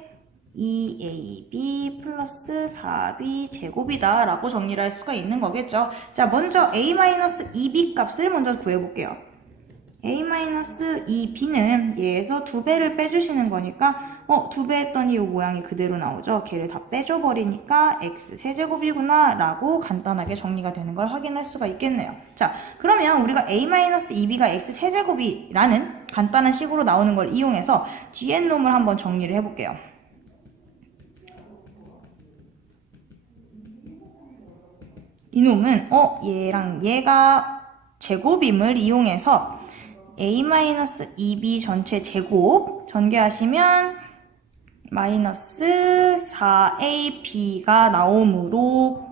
2ab 플러스 4b 제곱이다 라고 정리를 할 수가 있는 거겠죠. 자, 먼저 a-2b 값을 먼저 구해볼게요. a-2b는 얘에서 2배를 빼주시는 거니까 2배 했더니 이 모양이 그대로 나오죠. 걔를 다 빼줘버리니까 x 세제곱이구나 라고 간단하게 정리가 되는 걸 확인할 수가 있겠네요. 자, 그러면 우리가 a-2b가 x 세제곱이라는 간단한 식으로 나오는 걸 이용해서 뒤에 놈을 한번 정리를 해볼게요. 이놈은 얘랑 얘가 제곱임을 이용해서 a-2b 전체 제곱 전개하시면 마이너스 4ab가 나오므로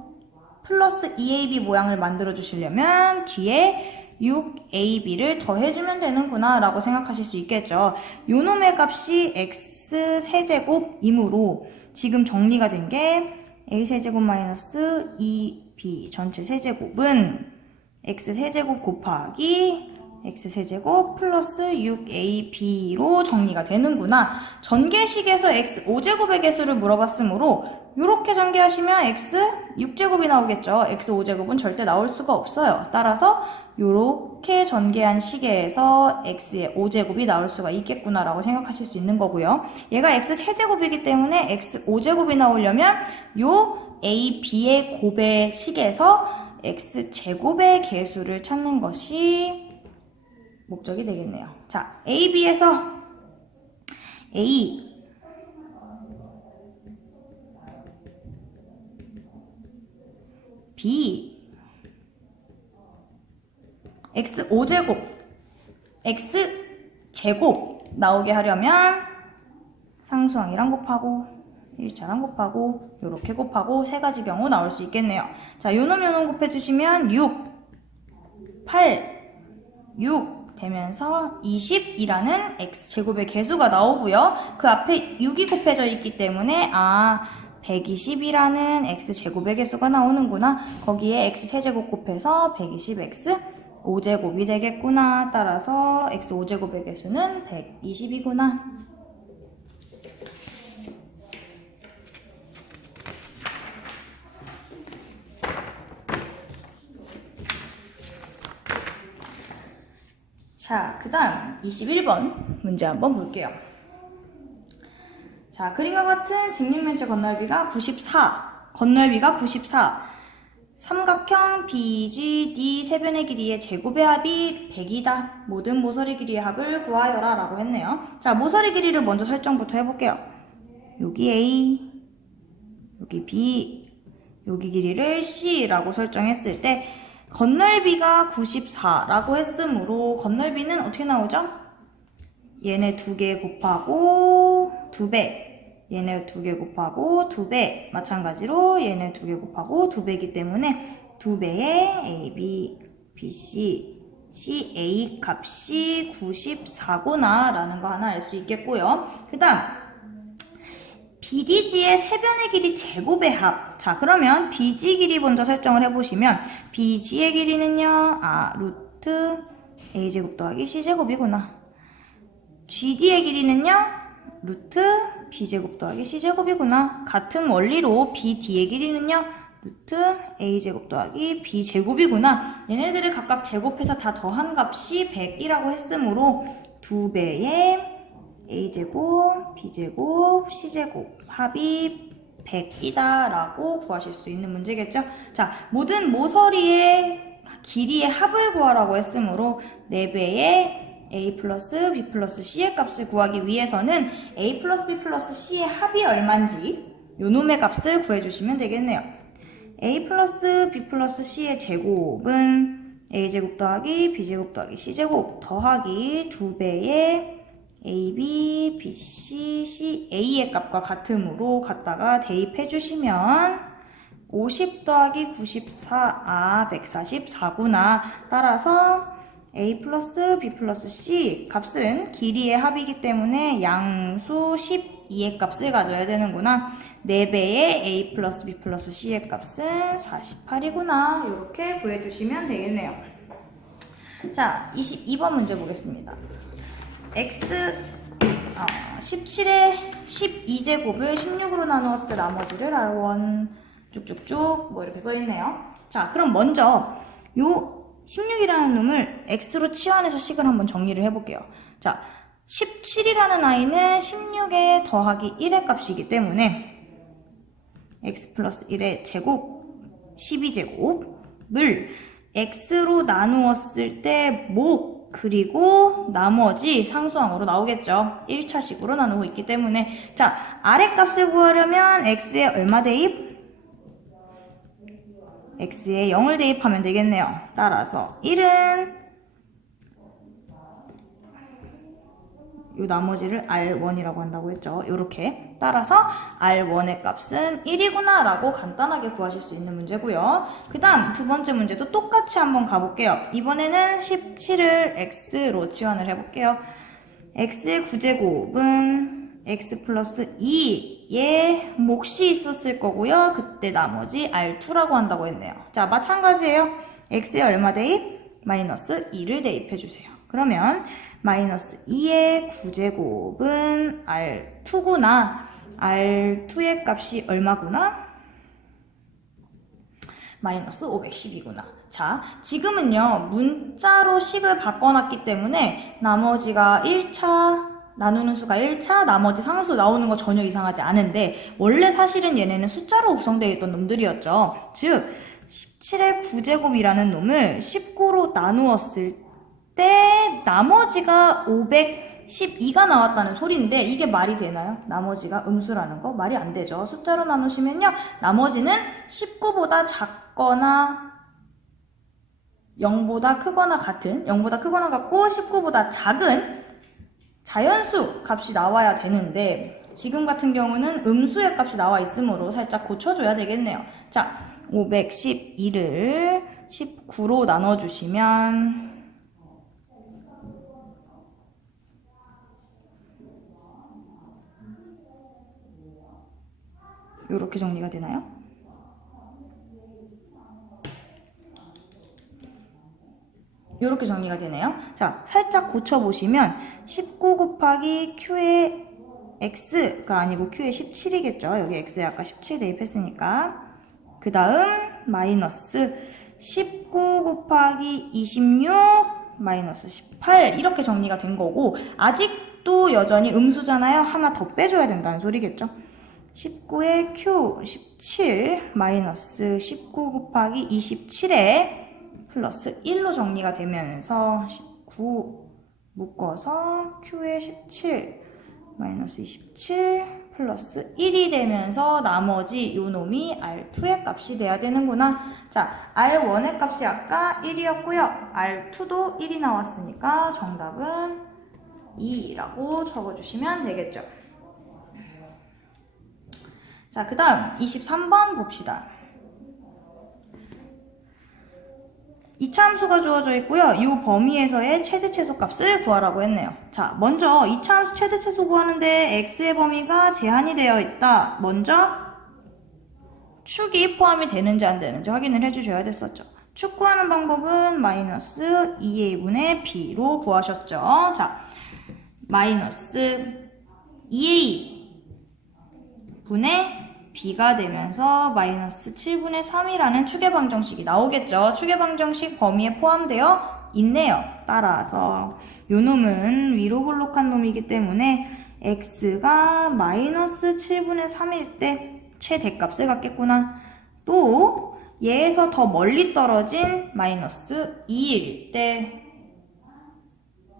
플러스 2ab 모양을 만들어 주시려면 뒤에 6ab를 더해주면 되는구나 라고 생각하실 수 있겠죠. 요놈의 값이 x 세제곱이므로 지금 정리가 된 게 a 세제곱 마이너스 2b 전체 세제곱은 x 세제곱 곱하기 x 세제곱 플러스 6ab로 정리가 되는구나. 전개식에서 x 5제곱의 개수를 물어봤으므로 이렇게 전개하시면 x 6제곱이 나오겠죠. x 5제곱은 절대 나올 수가 없어요. 따라서 이렇게 전개한 식에서 x의 5제곱이 나올 수가 있겠구나 라고 생각하실 수 있는 거고요. 얘가 x 세제곱이기 때문에 x 5제곱이 나오려면 요 a, b의 곱의 식에서 x 제곱의 개수를 찾는 것이 목적이 되겠네요. 자, a, b에서 a b x 5제곱 x 제곱 나오게 하려면 상수항이랑 곱하고 1차랑 곱하고 요렇게 곱하고 세 가지 경우 나올 수 있겠네요. 자, 요놈 곱해주시면 6 8 6 되면서 20이라는 x제곱의 개수가 나오고요. 그 앞에 6이 곱해져 있기 때문에 120이라는 x제곱의 개수가 나오는구나. 거기에 x세제곱 곱해서 120x 5제곱이 되겠구나. 따라서 x 5제곱의 개수는 120이구나. 자, 그 다음 21번 문제 한번 볼게요. 자, 그림과 같은 직립면체 건널비가 94, 건널비가 94, 삼각형 BGD 세변의 길이의 제곱의 합이 100이다. 모든 모서리 길이의 합을 구하여라 라고 했네요. 자, 모서리 길이를 먼저 설정부터 해볼게요. 여기 A, 여기 B, 여기 길이를 C라고 설정했을 때 건널비가 94라고 했으므로 건널비는 어떻게 나오죠? 얘네 2개 곱하고 2배, 얘네 2개 곱하고 2배, 마찬가지로 얘네 2개 곱하고 2배이기 때문에 2배의 AB, BC, CA 값이 94구나 라는 거 하나 알 수 있겠고요. 그 다음 BDG의 세변의 길이 제곱의 합. 자, 그러면 BG 길이 먼저 설정을 해보시면 BG의 길이는요, 루트 A제곱 더하기 C제곱이구나. GD의 길이는요, 루트 B제곱 더하기 C제곱이구나. 같은 원리로 BD의 길이는요, 루트 A제곱 더하기 B제곱이구나. 얘네들을 각각 제곱해서 다 더한 값이 100이라고 했으므로 2배의 A제곱, B제곱, C제곱 합이 100이다 라고 구하실 수 있는 문제겠죠. 자, 모든 모서리의 길이의 합을 구하라고 했으므로 4배의 A 플러스 B 플러스 C의 값을 구하기 위해서는 A 플러스 B 플러스 C의 합이 얼마인지 요놈의 값을 구해주시면 되겠네요. A 플러스 B 플러스 C의 제곱은 A제곱 더하기 B제곱 더하기 C제곱 더하기 2배의 AB, BC, CA의 값과 같으므로 갖다가 대입해 주시면 50 더하기 94, 144구나. 따라서 a 플러스 b 플러스 c 값은 길이의 합이기 때문에 양수 12의 값을 가져야 되는구나. 4배의 a 플러스 b 플러스 c의 값은 48이구나. 이렇게 구해주시면 되겠네요. 자, 22번 문제 보겠습니다. x 17의 12제곱을 16으로 나누었을 때 나머지를 R1 쭉쭉쭉 뭐 이렇게 써있네요. 자, 그럼 먼저 요 16이라는 놈을 x로 치환해서 식을 한번 정리를 해볼게요. 자, 17이라는 아이는 16에 더하기 1의 값이기 때문에 x 플러스 1의 제곱 12제곱을 x로 나누었을 때 그리고 나머지 상수항으로 나오겠죠. 1차식으로 나누고 있기 때문에 자, 아래 값을 구하려면 x에 얼마 대입? x에 0을 대입하면 되겠네요. 따라서 1은 요 나머지를 R1이라고 한다고 했죠. 요렇게 따라서 R1의 값은 1이구나 라고 간단하게 구하실 수 있는 문제고요. 그 다음 두 번째 문제도 똑같이 한번 가볼게요. 이번에는 17을 x로 치환을 해볼게요. x의 9제곱은 x 플러스 2의 몫이 있었을 거고요. 그때 나머지 R2라고 한다고 했네요. 자, 마찬가지예요. x에 얼마 대입? 마이너스 2를 대입해주세요. 그러면 마이너스 2의 9제곱은 R2구나. R2의 값이 얼마구나? 마이너스 510이구나. 자, 지금은요, 문자로 식을 바꿔놨기 때문에 나머지가 1차, 나누는 수가 1차, 나머지 상수 나오는 거 전혀 이상하지 않은데, 원래 사실은 얘네는 숫자로 구성되어 있던 놈들이었죠. 즉, 17의 9제곱이라는 놈을 19로 나누었을 때 나머지가 512가 나왔다는 소리인데 이게 말이 되나요? 나머지가 음수라는 거? 말이 안 되죠. 숫자로 나누시면요. 나머지는 19보다 작거나 0보다 크거나 같은 0보다 크거나 같고 19보다 작은 자연수 값이 나와야 되는데 지금 같은 경우는 음수의 값이 나와 있으므로 살짝 고쳐줘야 되겠네요. 자, 512를 19로 나눠주시면 이렇게 정리가 되나요? 이렇게 정리가 되네요. 자, 살짝 고쳐보시면 19 곱하기 q의 x가 아니고 q의 17이겠죠. 여기 x에 아까 17 대입했으니까. 그 다음 마이너스 19 곱하기 26 마이너스 18 이렇게 정리가 된 거고 아직도 여전히 음수잖아요. 하나 더 빼줘야 된다는 소리겠죠. 19의 q 17 마이너스 19 곱하기 27에 플러스 1로 정리가 되면서 19 묶어서 q의 17 마이너스 27 플러스 1이 되면서 나머지 요 놈이 R2의 값이 돼야 되는구나. 자, R1의 값이 아까 1이었고요. R2도 1이 나왔으니까 정답은 2라고 적어주시면 되겠죠. 자, 그 다음 23번 봅시다. 이차함수가 주어져 있고요. 이 범위에서의 최대 최소값을 구하라고 했네요. 자, 먼저 이차함수 최대 최소 구하는데 x의 범위가 제한이 되어 있다. 먼저 축이 포함이 되는지 안 되는지 확인을 해주셔야 됐었죠. 축 구하는 방법은 마이너스 2a분의 b로 구하셨죠. 자, 마이너스 2a 분의 b가 되면서 마이너스 7분의 3이라는 축의 방정식이 나오겠죠. 축의 방정식 범위에 포함되어 있네요. 따라서 요 놈은 위로 볼록한 놈이기 때문에 x가 마이너스 7분의 3일 때 최대값을 갖겠구나. 또 얘에서 더 멀리 떨어진 마이너스 2일 때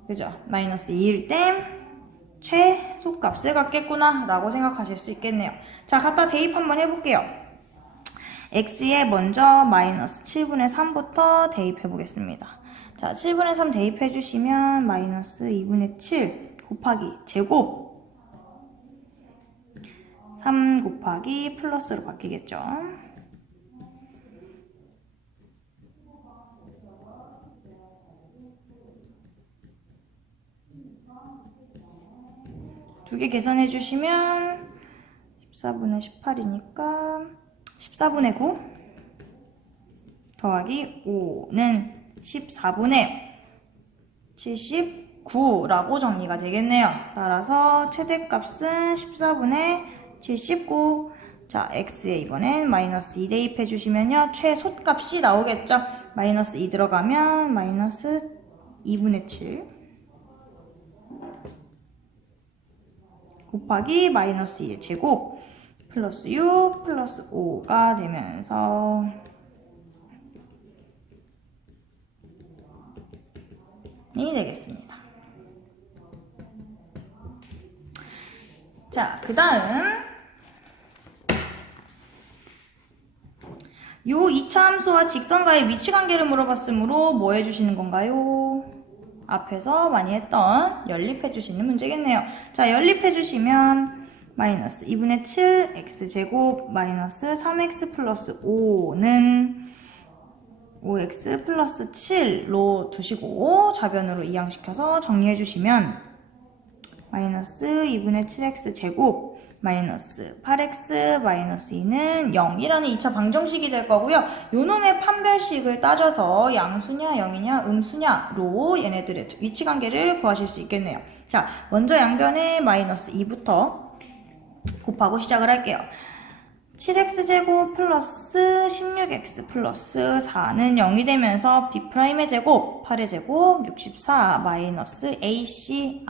그죠? 마이너스 2일 때 최소값을 갖겠구나 라고 생각하실 수 있겠네요. 자, 갖다 대입 한번 해볼게요. x에 먼저 마이너스 7분의 3부터 대입해 보겠습니다. 자, 7분의 3 대입해 주시면 마이너스 2분의 7 곱하기 제곱 3 곱하기 플러스로 바뀌겠죠. 두 개 계산해 주시면 14분의 18이니까 14분의 9 더하기 5는 14분의 79라고 정리가 되겠네요. 따라서 최대값은 14분의 79. 자, x에 이번엔 마이너스 2 대입해 주시면요. 최소값이 나오겠죠. 마이너스 2 들어가면 마이너스 2분의 7 곱하기 마이너스 2의 제곱 플러스 6 플러스 5가 되면서 이 되겠습니다. 자, 그 다음 요 2차 함수와 직선과의 위치관계를 물어봤으므로 뭐 해주시는 건가요? 앞에서 많이 했던 연립해주시는 문제겠네요. 자, 연립해주시면 마이너스 2분의 7 x제곱 마이너스 3x 플러스 5는 5x 플러스 7로 두시고 좌변으로 이항시켜서 정리해주시면 마이너스 2분의 7x 제곱 마이너스 8x 마이너스 2는 0이라는 2차 방정식이 될 거고요. 요놈의 판별식을 따져서 양수냐 0이냐 음수냐로 얘네들의 위치관계를 구하실 수 있겠네요. 자, 먼저 양변에 마이너스 2부터 곱하고 시작을 할게요. 7x제곱 플러스 16x 플러스 4는 0이 되면서 b'의 제곱, 8의 제곱, 64 마이너스 ac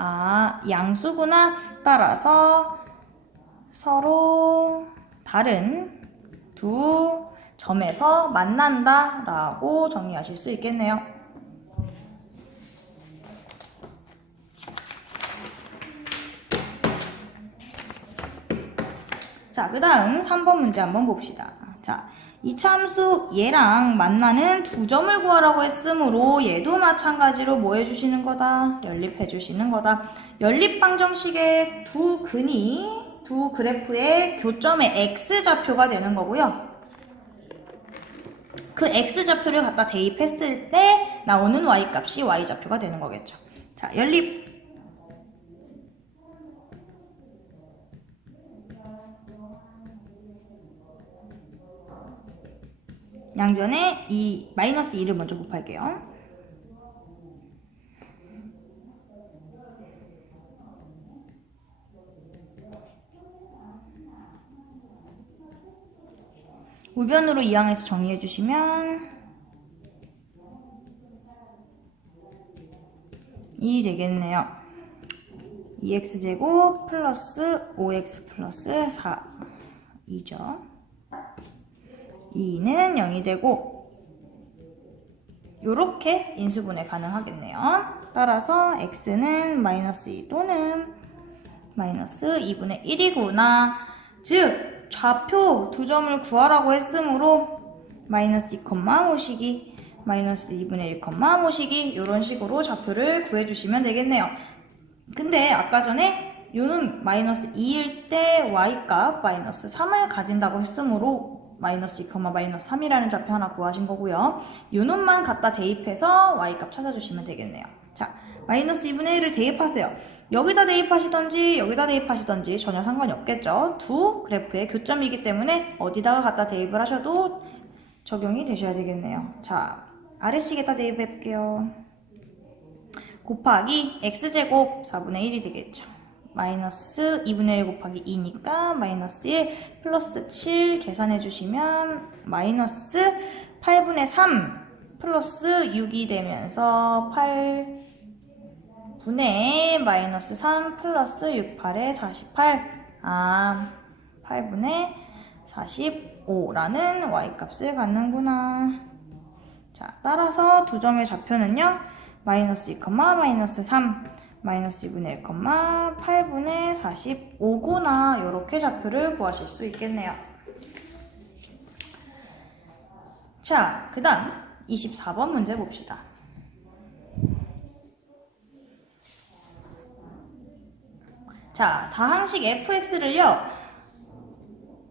양수구나. 따라서 서로 다른 두 점에서 만난다 라고 정리하실 수 있겠네요. 자, 그 다음 3번 문제 한번 봅시다. 자, 이차 함수 얘랑 만나는 두 점을 구하라고 했으므로 얘도 마찬가지로 뭐 해주시는 거다? 연립해주시는 거다. 연립방정식의 두 근이 두 그래프의 교점의 x좌표가 되는 거고요. 그 x좌표를 갖다 대입했을 때 나오는 y값이 y좌표가 되는 거겠죠. 자, 연립. 양변에 이 마이너스 2를 먼저 곱할게요. 우변으로 이항해서 정리해 주시면 이 되겠네요. 2x제곱 플러스 5x 플러스 4 2죠. 2는 0이 되고 요렇게 인수분해 가능하겠네요. 따라서 x는 마이너스 2 또는 마이너스 2분의 1이구나. 즉 좌표 두 점을 구하라고 했으므로 마이너스 2, 모시기 마이너스 2분의 1, 모시기 이런 식으로 좌표를 구해주시면 되겠네요. 근데 아까 전에 요는 마이너스 2일 때 y값 마이너스 3을 가진다고 했으므로 마이너스 2, 마이너스 3이라는 좌표 하나 구하신 거고요. 요놈만 갖다 대입해서 y값 찾아주시면 되겠네요. 자, 마이너스 2분의 1을 대입하세요. 여기다 대입하시던지 여기다 대입하시던지 전혀 상관이 없겠죠. 두 그래프의 교점이기 때문에 어디다가 갖다 대입을 하셔도 적용이 되셔야 되겠네요. 자, 아래식에다 대입해 볼게요. 곱하기 x제곱 4분의 1이 되겠죠. 마이너스 2분의 1 곱하기 2니까 마이너스 1 플러스 7 계산해 주시면 마이너스 8분의 3 플러스 6이 되면서 8분의 마이너스 3 플러스 6, 8에 48 8분의 45라는 y값을 갖는구나. 자, 따라서 두 점의 좌표는요. 마이너스 2, 마이너스 3 마이너스 2분의 1, 8분의 45구나. 이렇게 좌표를 구하실 수 있겠네요. 자, 그 다음 24번 문제 봅시다. 자, 다항식 fx를요.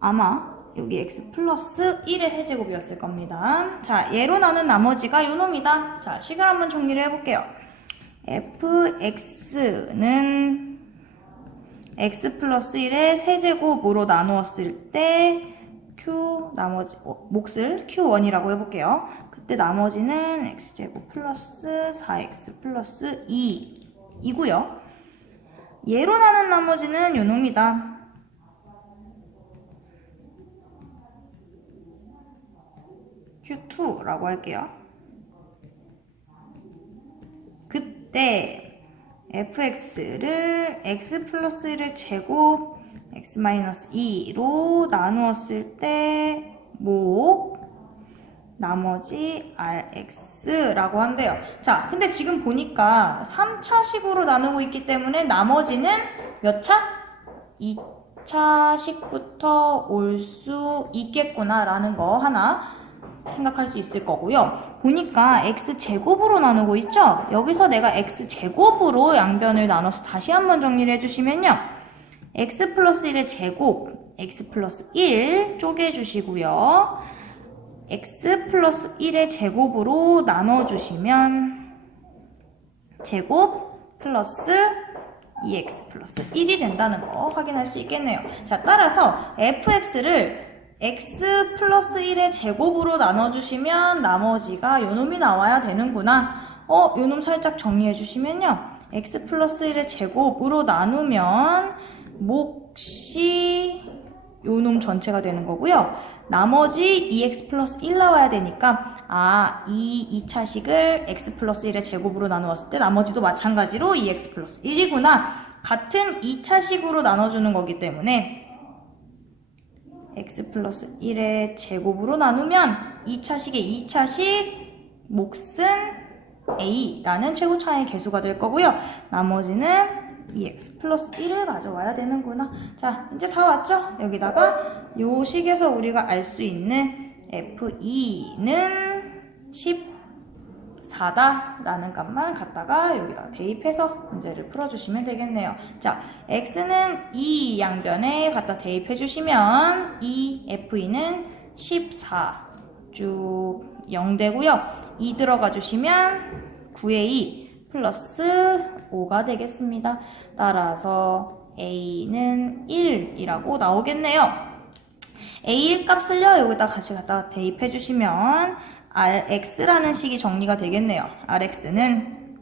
아마 여기 x 플러스 1의 세제곱이었을 겁니다. 자, 얘로 나눈 나머지가 요놈이다. 자, 식을 한번 정리를 해볼게요. fx는 x 플러스 1의 세제곱으로 나누었을 때 q 나머지 몫을 q1이라고 해볼게요. 그때 나머지는 x제곱 플러스 4x 플러스 2이고요. 얘로 나눈 나머지는 요놈이다. q2라고 할게요. 그때 fx를 x 플러스 1의 제곱 x 마이너스 2로 나누었을 때 몫 나머지 rx라고 한대요. 자, 근데 지금 보니까 3차식으로 나누고 있기 때문에 나머지는 몇 차? 2차식부터 올 수 있겠구나 라는 거 하나 생각할 수 있을 거고요. 보니까 x제곱으로 나누고 있죠? 여기서 내가 x제곱으로 양변을 나눠서 다시 한번 정리를 해주시면요. x 플러스 1의 제곱, x 플러스 1 쪼개주시고요. x 플러스 1의 제곱으로 나눠주시면 제곱 플러스 2x 플러스 1이 된다는 거 확인할 수 있겠네요. 자, 따라서 fx를 x 플러스 1의 제곱으로 나눠주시면 나머지가 요놈이 나와야 되는구나. 요놈 살짝 정리해주시면요. x 플러스 1의 제곱으로 나누면 몫이 요놈 전체가 되는 거고요. 나머지 2x 플러스 1 나와야 되니까 이 2차식을 x 플러스 1의 제곱으로 나누었을 때 나머지도 마찬가지로 2x 플러스 1이구나. 같은 2차식으로 나눠주는 거기 때문에 x 플러스 1의 제곱으로 나누면 2차식의 2차식 몫은 a라는 최고차의 개수가 될 거고요. 나머지는 2x 플러스 1을 가져와야 되는구나. 자, 이제 다 왔죠? 여기다가 요 식에서 우리가 알 수 있는 f2는 14다 라는 값만 갖다가 여기다 대입해서 문제를 풀어주시면 되겠네요. 자, x는 이 양변에 갖다 대입해 주시면 이 f2는 14 쭉 0 되고요. 2 들어가 주시면 9의 2 플러스 5가 되겠습니다. 따라서 a는 1이라고 나오겠네요. a1 값을요, 여기다 같이 갖다 대입해 주시면 rx라는 식이 정리가 되겠네요. rx는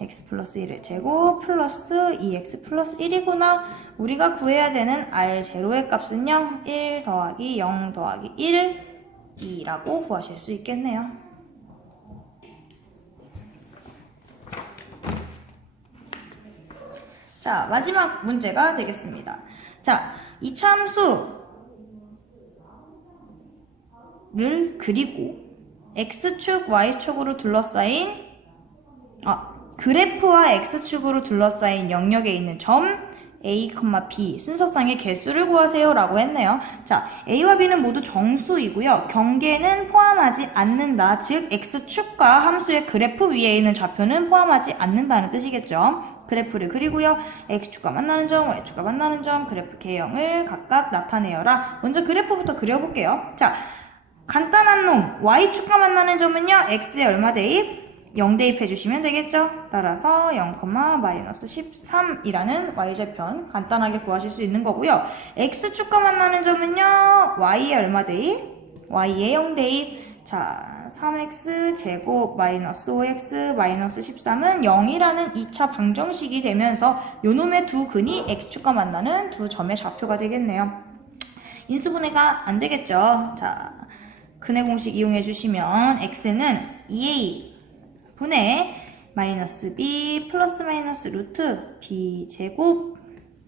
x 플러스 1의 제곱 플러스 2x 플러스 1이구나. 우리가 구해야 되는 r0의 값은요, 1 더하기 0 더하기 1, 2라고 구하실 수 있겠네요. 자, 마지막 문제가 되겠습니다. 자, 이 참수를 그리고 x축, y축으로 둘러싸인 그래프와 x축으로 둘러싸인 영역에 있는 점 a, b 순서상의 개수를 구하세요 라고 했네요. 자, a와 b는 모두 정수이고요. 경계는 포함하지 않는다. 즉 x축과 함수의 그래프 위에 있는 좌표는 포함하지 않는다는 뜻이겠죠. 그래프를 그리고요. x축과 만나는 점, y축과 만나는 점, 그래프 K형을 각각 나타내어라. 먼저 그래프부터 그려볼게요. 자, 간단한 놈, y축과 만나는 점은요, x에 얼마 대입? 0 대입해 주시면 되겠죠. 따라서 0,-13이라는 y좌편 간단하게 구하실 수 있는 거고요. x축과 만나는 점은요, y에 얼마 대입? y에 0 대입. 자, 3x 제곱 마이너스 5x 마이너스 13은 0이라는 2차 방정식이 되면서 요놈의 두 근이 x축과 만나는 두 점의 좌표가 되겠네요. 인수분해가 안 되겠죠. 자, 근해 공식 이용해 주시면 x는 2a 분의 마이너스 b 플러스 마이너스 루트 b 제곱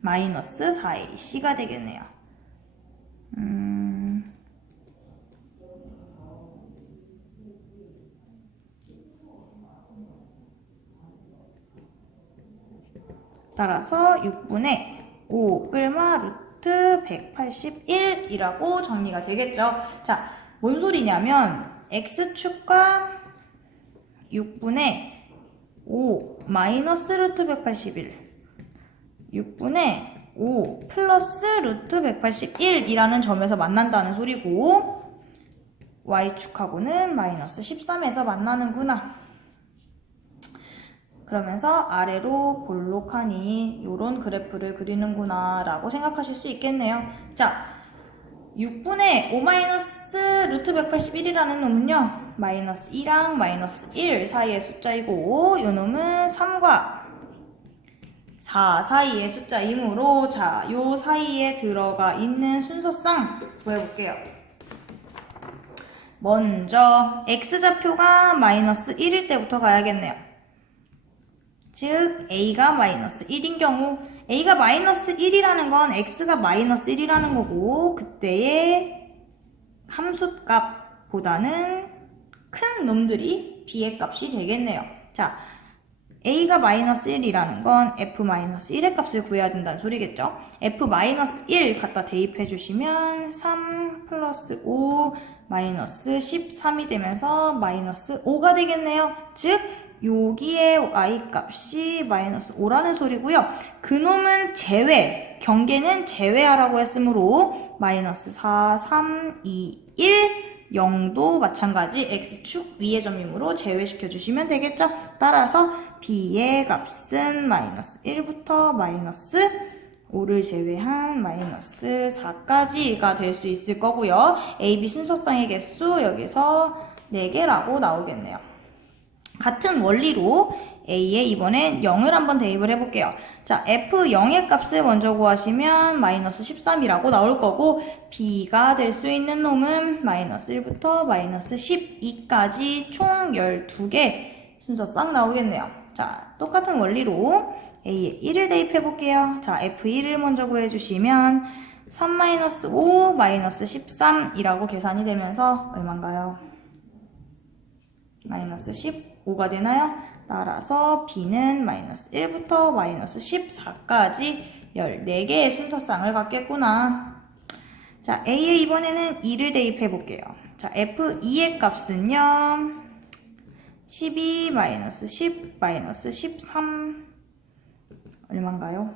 마이너스 4ac가 되겠네요. 따라서 6분의 5 끌마 루트 181이라고 정리가 되겠죠. 자, 뭔 소리냐면 x축과 6분의 5 마이너스 루트 181 6분의 5 플러스 루트 181이라는 점에서 만난다는 소리고 y축하고는 마이너스 13에서 만나는구나. 그러면서 아래로 볼록하니 요런 그래프를 그리는구나 라고 생각하실 수 있겠네요. 자, 6분의 5 마이너스 루트 181이라는 놈은요, 마이너스 2랑 마이너스 1 사이의 숫자이고, 요 놈은 3과 4 사이의 숫자이므로, 자, 요 사이에 들어가 있는 순서상 구해볼게요. 먼저 x좌표가 마이너스 1일 때부터 가야겠네요. 즉 a가 마이너스 1인 경우, a가 마이너스 1이라는 건 x가 마이너스 1이라는 거고, 그때의 함수값보다는 큰 놈들이 b의 값이 되겠네요. 자, a가 마이너스 1이라는 건 f 마이너스 1의 값을 구해야 된다는 소리겠죠. f 마이너스 1 갖다 대입해 주시면 3 플러스 5 마이너스 13이 되면서 마이너스 5가 되겠네요. 즉 여기에 y 값이 마이너스 5라는 소리고요. 그놈은 제외, 경계는 제외하라고 했으므로 마이너스 4, 3, 2, 1 0도 마찬가지 x축 위의 점이므로 제외시켜 주시면 되겠죠. 따라서 b의 값은 마이너스 1부터 마이너스 5를 제외한 마이너스 4까지가 될 수 있을 거고요. a, b 순서상의 개수 여기서 4개라고 나오겠네요. 같은 원리로 a에 이번엔 0을 한번 대입을 해볼게요. 자, f0의 값을 먼저 구하시면 마이너스 13이라고 나올 거고, b가 될 수 있는 놈은 마이너스 1부터 마이너스 12까지 총 12개 순서상 나오겠네요. 자, 똑같은 원리로 a에 1을 대입해볼게요. 자, f1을 먼저 구해주시면 3-5 마이너스 13이라고 계산이 되면서 얼마인가요? 마이너스 15가 되나요? 따라서 b는 마이너스 1부터 마이너스 14까지 14개의 순서상을 갖겠구나. 자, a에 이번에는 2를 대입해 볼게요. 자, f2의 값은요, 12 마이너스 10 마이너스 13 얼마인가요?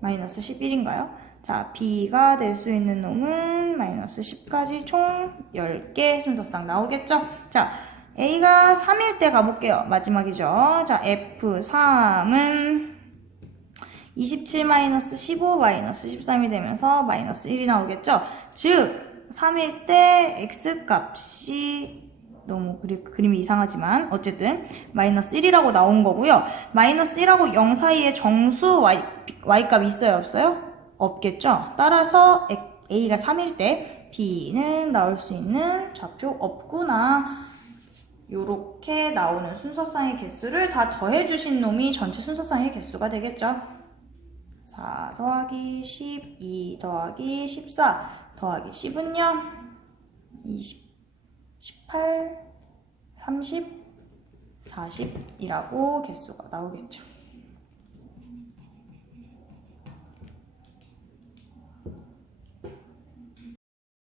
마이너스 11인가요? 자, b가 될 수 있는 놈은 마이너스 10까지 총 10개 순서상 나오겠죠? 자, a가 3일 때 가볼게요. 마지막이죠. 자, f3은 27 마이너스 15 마이너스 13이 되면서 마이너스 1이 나오겠죠? 즉, 3일 때 x값이 너무 그림이 이상하지만 어쨌든 마이너스 1이라고 나온 거고요. 마이너스 1하고 0 사이에 정수 y값이 있어요? 없어요? 없겠죠? 따라서 a가 3일 때 b는 나올 수 있는 좌표 없구나. 요렇게 나오는 순서상의 개수를 다 더해주신 놈이 전체 순서상의 개수가 되겠죠? 4 더하기 10, 2 더하기 14 더하기 10은요? 20, 18, 30, 40이라고 개수가 나오겠죠.